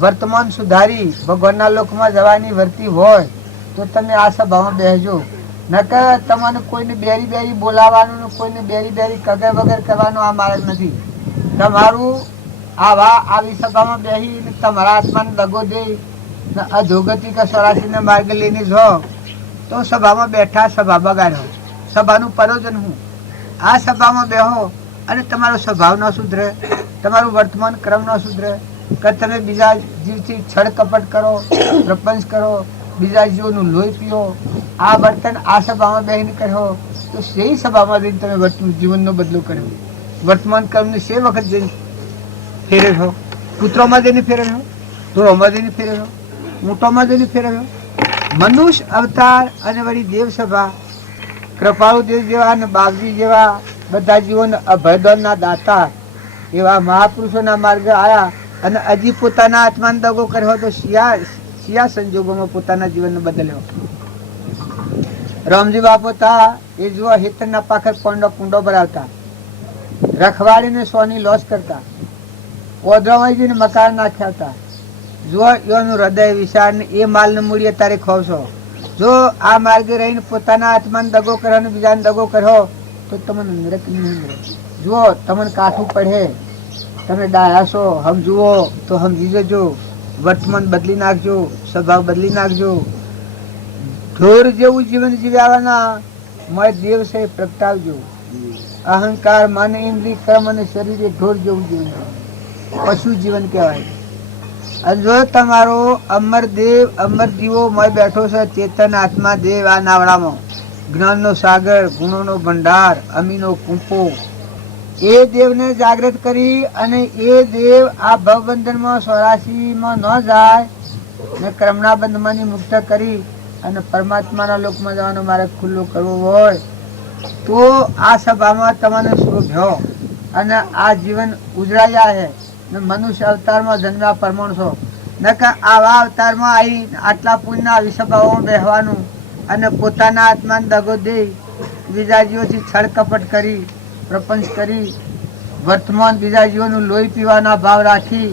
વર્તમાન સુધારી ભગવાનના લોકમાં જવાની વર્તી હોય તો તમે આ સભામાં બેસજો. નકર તમને કોઈને બેરી બેરી બોલાવવાનું, કોઈને બેરી બેરી કગર વગર કરવાનો આ માર્ગ નથી. તમારું આવી સભામાં બેસી તમારા આત્માને દગો દે અધોગતિ કે સ્વરાશીને માર્ગ લઈને જો તો સભામાં બેઠા સભા બગાડો. સભાનું પ્રયોજન હું આ સભામાં બેહો અને તમારો સ્વભાવ ન સુધરે, તમારું વર્તમાન ક્રમ ન સુધરે, કે તમે બીજા જીવથી છળ કપટ કરો, પ્રપંચ કરો, બીજા જીવોનું લોહી પીઓ, આ વર્તન આ સભામાં બેહીને કર્યો તો সেই સભામાં જઈને તમે જીવનનો બદલો કર્યો. વર્તમાન કર્મને સે વખત જઈને ફેરવ્યો. પુત્રોમાં જઈને ફેરવ્યો, ધોળોમાં જઈને ફેરવ્યો, ઊંટોમાં જઈને ફેરવ્યો. મનુષ્ય અવતાર અને વળી દેવસભા કૃપાળુ દેવ જેવા અને બાગજી જેવા બધા જીવોને અભયદાનના દાતા એવા મહાપુરુષોના માર્ગે આવ્યા અને હજી પોતાના આત્માને દગો કર્યો તો શિયા સંજોગોમાં પોતાના જીવનને બદલ્યો. રામજી બાપુ હતા એ જુઓ હેતરના પાખર કુંડો ભરાવતા, રખવાડીને સોની લોસ કરતા, ઓદરાવાજીને મકાન નાખ્યા હતા. જો એનું હૃદય વિશાળ ને એ માલને મૂડીએ તારે ખોવશો. જો આ માર્ગે રહીને પોતાના આત્માને દગો કર્યો અને બીજાને દગો કર્યો તો તમને નરક નહીં મળે. જુઓ તમને કાઠું પડે, તમે ડાયા છો, હમ જુઓ તો સમજી જજો. વર્તમાન બદલી નાખજો, સ્વભાવ બદલી નાખજો. ઢોર જેવું જીવન જીવ્યાવાના મય દેવ છે પ્રગટાવજો. અહંકાર મન ઇન્દ્રિય કર્મ અને શરીરે ઢોર જેવું જીવન, પશુ જીવન કહેવાય. અને જો તમારો અમર દેવ અમર દીવો મય બેઠો છે ચેતન આત્મા દેવ આ નાવડામાં, જ્ઞાનનો સાગર, ગુણોનો ભંડાર, અમીનો કૂંપો, એ દેવને જાગૃત કરી અને એ દેવ આ ભવબંધનમાં સ્વરાશીમાં ન જાય ને કર્મના બંધમાંથી મુક્ત કરી અને પરમાત્માના લોકમાં જવાનો માર્ગ ખુલ્લો કરવો હોય તો આ સભામાં તમને શોભ્યો અને આ જીવન ઉજળાયા છે. મનુષ્ય અવતારમાં જન્મ્યા પરમાણ છો, નકર આવા અવતારમાં આવી આટલા પુણ્યના આવી સભાઓમાં બેસવાનું અને પોતાના આત્માને દગો દે બીજા જીવોથી છળ કપટ કરી પ્રપંચ કરી વર્તમાન બીજા જીવોનું લોહી પીવાના ભાવ રાખી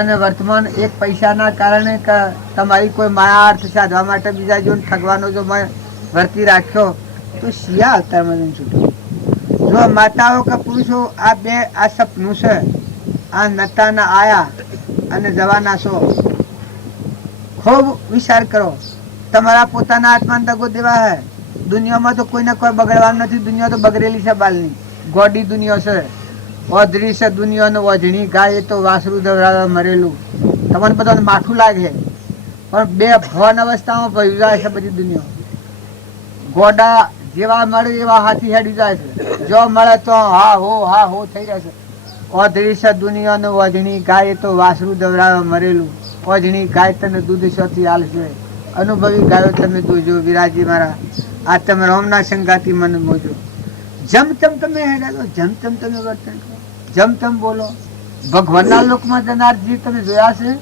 અને વર્તમાન એક પૈસાના કારણે તમારી કોઈ માયા અર્થ સાધવા માટે બીજા જીવન ઠગવાનો જો મેં વર્તી રાખ્યો તો શિયા અવતારમાં છૂટ્યો. જો માતાઓ કે પુરુષો આ બે આ સપનું છે, આ નતાના આયા અને જવાના છો. ખૂબ વિચાર કરો. તમારા પોતાના આત્માને દગો દેવા હે. દુનિયામાં તો કોઈને કોઈ બગડવાનું નથી. દુનિયા તો બગડેલી છે બાલની, ગોડી દુનિયા છે. ઓધરી છે દુનિયાનો ઓધણી ગાય એ તો વાસરું દવડાવે મરેલું. તમને બધાને માઠું લાગે પણ બે ભવન અવસ્થામાં ભરી જાય છે બધી દુનિયા. ગોડા જેવા મળે એવા હાથી હેડી જાય છે. જો મળે તો હા હો થઈ જાય છે. ઓધરી છે દુનિયાનો ઓધણી ગાય તો વાસરું દવડાવે મરેલું. ઓધણી ગાય તને દૂધ શોથી હાલશે. અનુભવી ગાયો તમે દોજો વિરાજી મારા. આ તમે રોમના સંગાતી મને મોજો. જમ તેમ તમે હેડા, જમ તેમ તમે વર્તન કરો, જમ તેમ બોલો. ભગવાનના લોકમાં જનારજી તમે જોયા છે?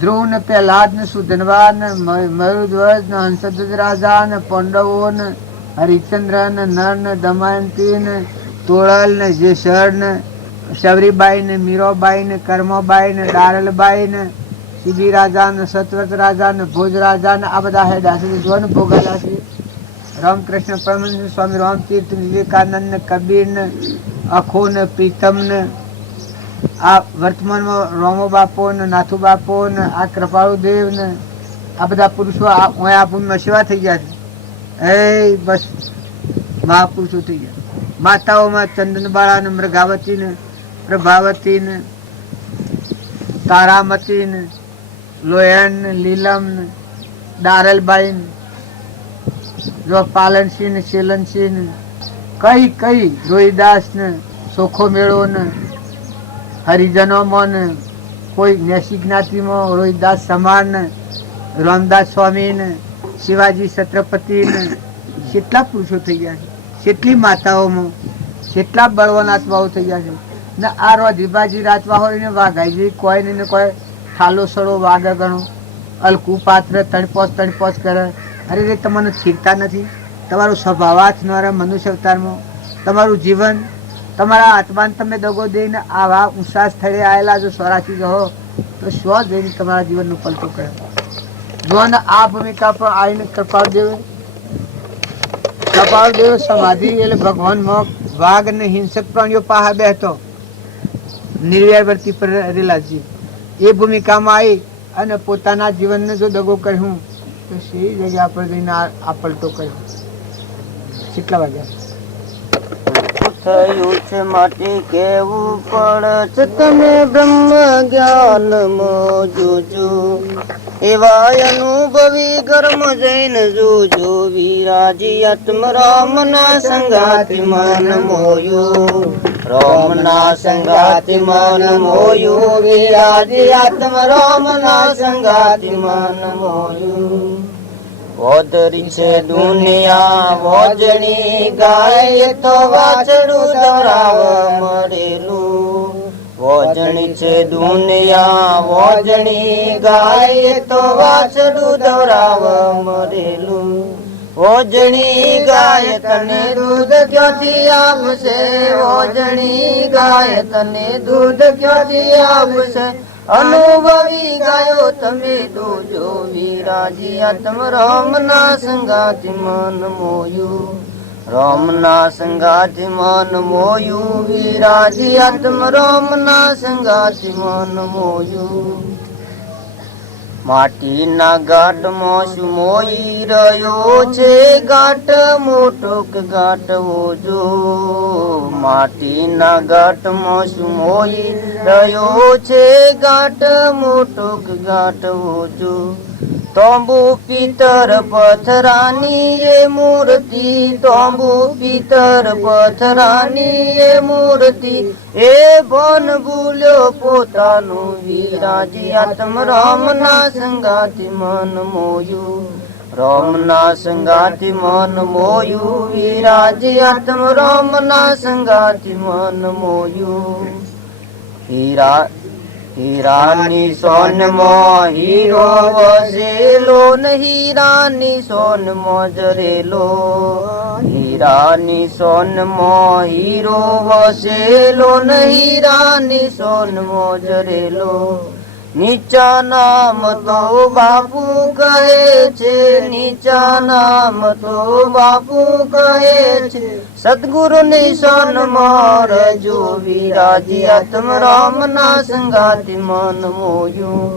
ધ્રુવ ને પ્રહલાદ ને સુધનવા ને મયુરધ્વજ ને હંસધ્વજ રાજા ને પાંડવો ને હરિશ્ચંદ્ર ને નર ને દમયંતી ને તોળલ ને જેસર ને શબરીબાઈ ને મીરાબાઈ ને કર્મબાઈ ને દારલબાઈ ને શિબી રાજા ને સતવ્રત રાજા ને ભોજ રાજા ને આ બધા હેડા છે. જોને ભોગેલા છે. રામકૃષ્ણ પરમહંસ સ્વામી રામતીર્થ વિવેકાનંદ ને કબીર ને અખો ને પ્રીતમ ને આ વર્તમાનમાં રોમો બાપો ને નાથુ બાપો ને આ કૃપાળુ દેવ ને આ બધા પુરુષો આ ભૂમિમાં સેવા થઈ ગયા છે. એ બસ મહાપુરુષો થઈ ગયા. માતાઓમાં ચંદનબાળા ને મૃગાવતી ને પ્રભાવતી ને તારામતી ને લોયન ને લીલમ ને દારલબાઈ ને જો પાલનસિંહ ને શેલનસિંહ ને કઈ રોહિદાસ ને સોખો મેળો ને હરિજનોમાં ને કોઈ નેસી જ્ઞાતિમાં રોહિદાસ સમાન ને રામદાસ સ્વામી ને શિવાજી છત્રપતિ ને કેટલા પુરુષો થઈ ગયા છે, કેટલી માતાઓમાં કેટલા બળવાન આત્માઓ થઈ ગયા છે ને આ રોધીબાજી રાતવા હોય ને વાઘાઈજી કોઈ ને કોઈ થાલો સડો વાગે ગણો અલકું પાત્ર તણપોસ કરે. અરે રે તમને છીરતા નથી. તમારો સ્વભાવાત નરા મનુષ્ય અવતારમાં તમારું જીવન તમારા આત્માને તમે દગો દઈને આવા ઊંચા સ્થળે આવેલા જો સ્વરાશી રહો તો સ્વ જઈને તમારા જીવનનું પલટો કરે. જો ને આ ભૂમિકા પર આવીને કૃપાળદેવ સમાધિ એટલે ભગવાનમાં વાઘ અને હિંસક પ્રાણીઓ પાહા બેહતો નિર્વ્યવર્તી પર રેલાજી એ ભૂમિકામાં આવી અને પોતાના જીવનને જો દગો કર્યું તો સી જગ્યા પર જઈને આ પલટો કર્યો. કેટલા વાગ્યા થયું છે માટી કેવું પડે તમે બ્રહ્મ જ્ઞાન જોજો એવા અનુભવી કર્મ જૈન જોજો વિરાજી આત્મ રામ ના સંગાતિ મન મોયું રામ ના સંગાતિ મન મોયું વિરાજી આત્મ રામ ના સંગાતિ મન મોયું. વોદરી છે દુનિયા વોજણી ગાય તો વાછડું દોરાવ મળેલું. વોજણી છે દુનિયા વોજણી ગાય તો વાછડું દોરાવ મળેલું. વોજણી ગાય તને દૂધ ક્યાંથી આપશે, વોજણી ગાય તને દૂધ ક્યાંથી આપશે. અનુભવી ગાયો તમે દોજો વિરાજી આત્મ રામ ના સંગાતિ મન મોયું રામ ના સંગાતિ મન મોયું વિરાજી આત્મ રામ ના સંગાતિ મન મોયું. માટીના ઘાટમાં શું મોઈ રહ્યો છે ઘાટ મોટો કે ઘાટ ઓજો. માટીના ઘાટમાં શું મોઈ રહ્યો છે ઘાટ મોટો કે ઘાટ ઓજો. તોંબુ પિતર પથરાની એ મૂર્તિ, તોંબુ પિતર પથરાની એ મૂર્તિ એ ભન ભૂલ્યો પોતાનું વિરાજી આત્મ રામ ના સંગાતિ મન મોયું રામ ના સંગાતિ મન મોયું વિરાજી આત્મ રામ ના સંગાતિ મન મોયું. હીરાની સોનમાં હીરો વસેલો ને હીરાની સોનમાં જરેલો. હીરાની સોનમાં હીરો વસેલો ને હીરાની સોનમાં જરેલો. નીચા નામ તો બાપુ કહે છે, નીચા નામ તો બાપુ કહે છે. સદગુરુ નિશાન માર જો વિરાજી આત્મ રામ ના સંગાતિ મન મોયું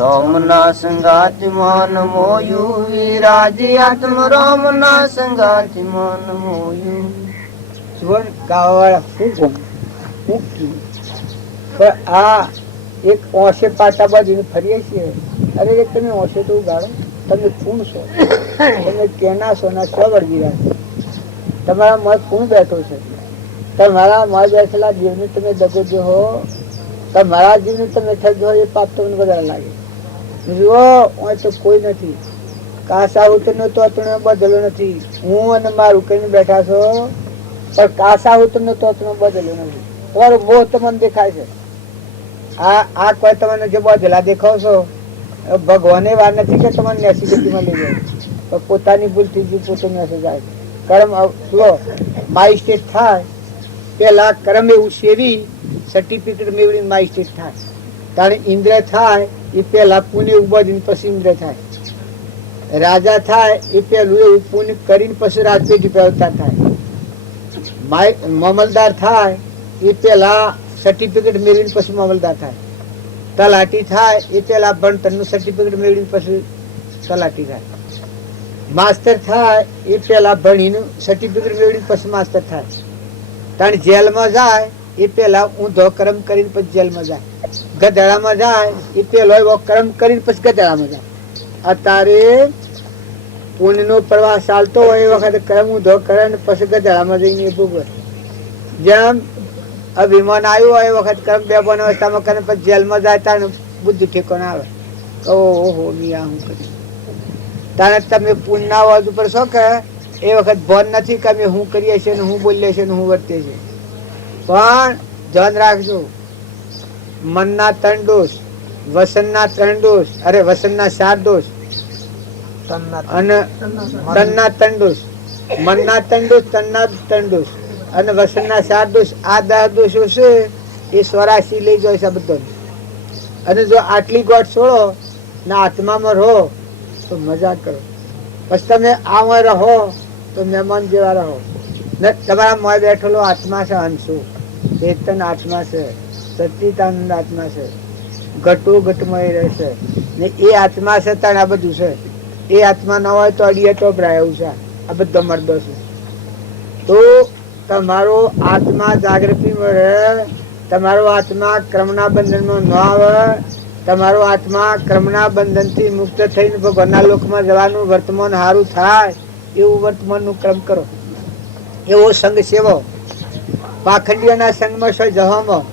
રામ ના સંગાતિ મન મોયું વિરાજી આત્મ રામ ના સંગાતિ મન મોયું. જીવન ગાવાવાળા હું પણ આ એક ઓશે પાટા બાજુ ફરીએ છીએ. અરે તમે ઓશે તો ઉગાડો, તમે ખૂણ છો, તમે કેના છો ના છો વળગી રહ્યા છો. તમારા મત ખૂણ બેઠો છે. તમારા મત બેઠેલા જીવને તમે દગો જો હો, તમારા જીવને તમે ઠગો એ પાપ તમને વધારે લાગે. જુઓ હું તો કોઈ નથી. કાસા ઉતરનો તો બદલો નથી. હું અને મારું કહીને બેઠા છો, પણ કાસા ઉતરનો તો બદલો નથી. તમારો મોહ તમને દેખાય છે. આ કોઈ તમને જે બદલા દેખાવ છો, ભગવાને વાર નથી કે તમને નેસી ગતિમાં લઈ જાય, પણ પોતાની ભૂલથી જ પોતે નેસે જાય. કર્મ જુઓ માઈ સ્ટેટ થાય પેલા કર્મ એવું સેવી સર્ટિફિકેટ મેળવીને માઈ સ્ટેટ થાય. કારણ ઇન્દ્ર થાય એ પેલા પુણ્ય ઉભરીને પછી ઇન્દ્ર થાય. રાજા થાય એ પેલું એવું પુણ્ય કરીને પછી રાજપેટી અવતાર થાય. મામલદાર થાય એ પેલા સર્ટિફિકેટ મેળવીને પછી મામલદાર થાય. તલાટી થાય એ પેલા ભણતરનું સર્ટિફિકેટ મેળવીને પછી તલાટી થાય. માસ્તર થાય એ પેલા ભણીને સર્ટિફિકેટ મેળવીને પછી માસ્તર થાય. કારણ જેલમાં જાય એ પેલા ઊંધો કર્મ કરીને પછી જેલમાં જાય. ગધેડામાં જાય એ પેલો એવો કર્મ કરીને પછી ગધેડામાં જાય. અત્યારે પુણ્યનો પ્રવાહ ચાલતો હોય એ વખતે કર્મ ઊંધો કરે ને પછી ગધેડામાં જઈને એ ભોગવે. જેમ અભિમાન આવ્યું હોય એ વખત કર્મ બેભાન અવસ્થામાં કરે પછી જેલમાં જાય ત્યારે બુદ્ધિ ઠેકોને આવે. ઓહો મિયા હું કરી તારે તમે પુણ્યના વાદ ઉપર શું કહે એ વખત ભાન નથી કે અમે શું કરીએ છીએ ને હું બોલીએ છીએ ને હું વર્તીએ છીએ. પણ ધ્યાન રાખજો, મનના 3 દોષ, વસનના 3 દોષ, અરે વસનના 4 દોષ અને તનના 3 દોષ. મનના 3 દોષ, તનના 3 દોષ અને વસનના 4 દોષ. આ 10 દોષો છે એ સ્વરાશી લઈ જાય છે બધો. અને જો આટલી ગોઠ છોડો ને આત્મામાં રહો તો મજા કરો. પછી તમે આમાં રહો તો મહેમાન જેવા રહો. ને તમારા મોય બેઠેલો આત્મા છે, અંશુ ચેતન આત્મા છે, સચ્ચિદાનંદ આત્મા છે, ઘટો ઘટમય રહેશે ને એ આત્મા છે. તાણ આ બધું છે. એ આત્મા ન હોય તો અડીએ તો ભરાય એવું છે. આ બધો મર્દો છે. તો તમારો આત્મા જાગૃતિમાં રહે, તમારો આત્મા ક્રમના બંધનમાં ન આવે, તમારો આત્મા ક્રમના બંધનથી મુક્ત થઈને ભગવાનના લોકમાં જવાનું વર્તમાન સારું થાય એવું વર્તમાનનું ક્રમ કરો. એવો સંગ સેવો. પાખંડીઓના સંગમાં સોય જવામાં,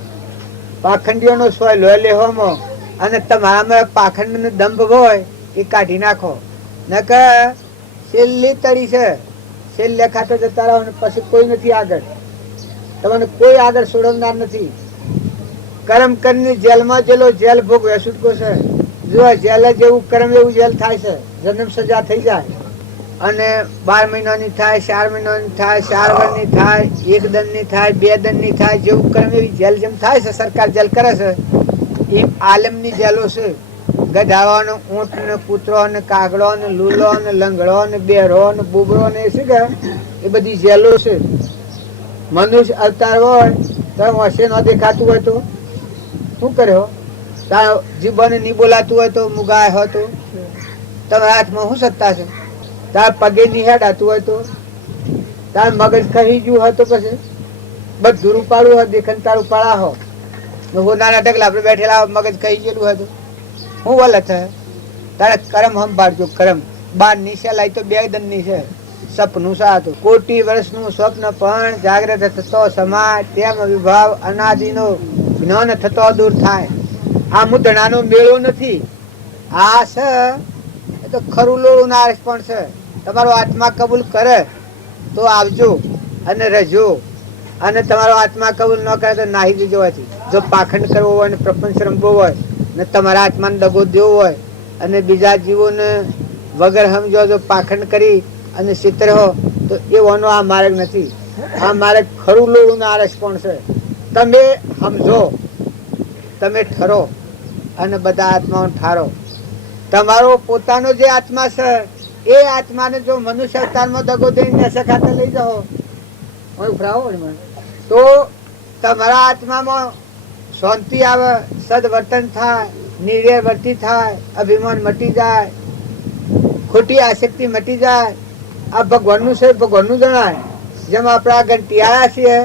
પાખંડીઓનો સોય લોહી લેવામાં અને તમારામાં પાખંડનો દંભ હોય એ કાઢી નાખો. ન કે છેલ્લી તળી છે, છેલ્લે ખાતે જતા રહો ને પછી કોઈ નથી આગળ. તમને કોઈ આગળ છોડવનાર નથી. કર્મ કરીને જેલમાં જેલો જેલ ભોગવે છૂટકો છે. જો જેલ જેવું કર્મ એવું જેલ થાય છે. જન્મ સજા થઈ જાય અને 12 મહિનાની થાય, 4 મહિનાની થાય, 4 વર્ષની થાય, 1 દંડની થાય, 2 દંડની થાય. જેવું કર્મ એવી જેલ જેમ થાય છે, સરકાર જેલ કરે છે એમ આલમની જેલો છે. ગધાડો, ઊંટ ને કૂતરો ને કાગડો ને લૂલો ને લંગડો ને બેરો ને બુબરો ને એ છે કે એ બધી જેલો છે. મનુષ્ય અવતાર હોય તો વસે ન દેખાતું હોય તો શું કર્યો? તાર જીભને નહીં બોલાતું હોય તો મુગાય હોય તો તમારા હાથમાં શું સત્તા છે? તાર પગે નિહાડાતું હોય તો, તાર મગજ કહી ગયું હોય તો પછી બધું રૂપાળું હોય દેખન તારું પાળા હો નાના ઢગલા આપણે બેઠેલા મગજ કહી ગયેલું હોય તો હું વલત હે. તારે કરમ સંભાળજો. કરમ 12 ની સલાઈ તો 2 દંડની છે. સપનું સાતું 1 કોટી વર્ષનું સ્વપ્ન પણ જાગ્રત થતો સમાય તેમ વિભાવ અનાદિનો જ્ઞાન થતો દૂર થાય. આ મુદ્દણાનો મેળો નથી. આ છે એ તો ખરું લોળું નારસ પણ છે. તમારો આત્મા કબૂલ કરે તો આવજો અને રહેજો, અને તમારો આત્મા કબૂલ ન કરે તો નાહી જજો. જો પાખંડ કરવો હોય ને પ્રપંચ રમવો હોય ને તમારા આત્માને દગો દેવો હોય અને બીજા જીવોને વગર સમજો જો પાખંડ કરી અને ચિત્ર હો તો એવાનો આ માર્ગ નથી. આ માર્ગ ખરું લોળું આરસ પણ છે. તમે સમજો, તમે ઠરો અને બધા આત્માઓ ઠારો. તમારો પોતાનો જે આત્મા છે એ આત્માને જો મનુષ્ય અવતારમાં દગો દઈને નશા ખાતે લઈ જાઓ તો તમારા આત્મામાં શાંતિ આવે, સદવર્તન થાય, નિર્ણય વર્તી થાય, અભિમાન મટી જાય, ખોટી આસક્તિ મટી જાય. આ ભગવાનનું છે, ભગવાનનું જણાય. જેમ આપણે આ ઘંટિયા છીએ,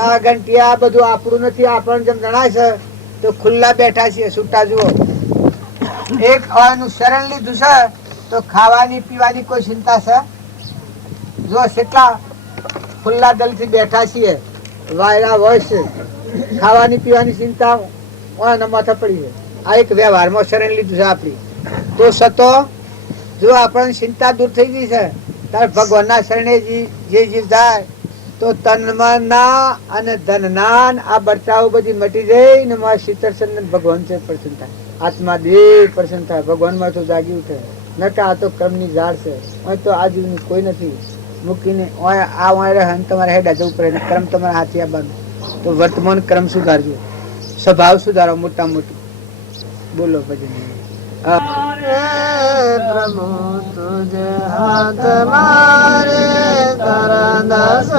આ ઘંટિયા બધું આપણું નથી, આપણને જેમ જણાય છે તો ખુલ્લા બેઠા છીએ, છૂટા જુઓ. એક ખાવાનું શરણ લીધું છે તો ખાવાની પીવાની કોઈ ચિંતા છે? જો કેટલા ખુલ્લા દલથી બેઠા છીએ, વાયરા હોય છે, ખાવાની પીવાની ચિંતા માથા પડી છે. આ એક વ્યવહારમાં શરણ લીધું છે આપણી. તો સતો જો આપણને ચિંતા દૂર થઈ ગઈ છે ત્યારે ભગવાનના શરણે જે જીવ જાય તો તનમાં અને ધનના આ બર્તાઓ બધી મટી જાય ને મારા શીતળચંદન ભગવાન છે પ્રસન્ન થાય. આત્મા દેહ પ્રસન્ન થાય, ભગવાનમાં તો જાગી ઉઠે. નકા આ તો ક્રમની ઝાડ છે. અહીં તો આ જીવનું કોઈ નથી. મૂકીને આ વાય તમારે હેડા જવું પડે. ક્રમ તમારા હાથી આવવાનું તો વર્તમાન ક્રમ સુધારજો, સ્વભાવ સુધારો મોટા મોટું. બોલો ભજન. પ્રભુ તુજ હાથ મારે તારા દાસ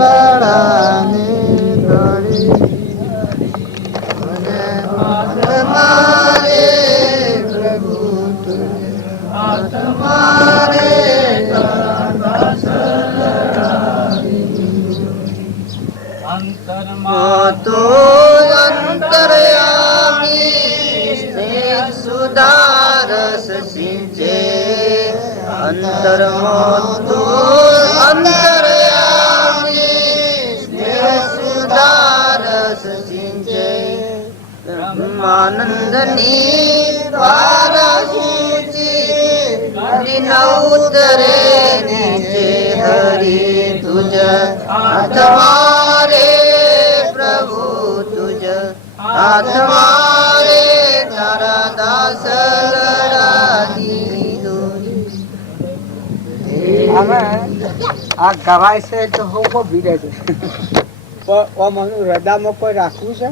લડાની દોરી અંતરમાં તો અંતર્યામી સ્નેહ સુધારસ સિંચે બ્રહ્માનંદની દ્વારા સૂચી હરિનૌતરે નીચે હરી તુજ આત્મારે પ્રભુ તુજ આત્મારે તારા દાસ લડાની દોરી. અમે આ ગવાય છે તો હું ભીડે છે પણ મને હૃદયમાં કોઈ રાખવું છે.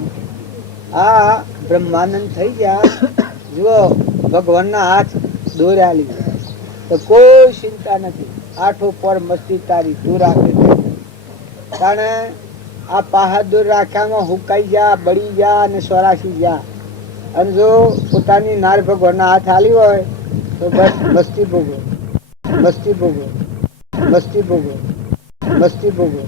આ બ્રહ્માનંદ થઈ ગયા જુઓ ભગવાનના હાથ દોર્યાલી તો કોઈ ચિંતા નથી. આઠો પર મસ્તી તારી તું રાખે કારણ આ બહાદુર રાખ્યામાં હુકાઈ જા બળી જા અને સ્વરાશી જા અને જો પોતાની નાર ભગવાનના હાથ હાલી હોય તો બસ મસ્તી ભોગવો મસ્તી ભોગવો મસ્તી ભોગવો મસ્તી ભોગવો.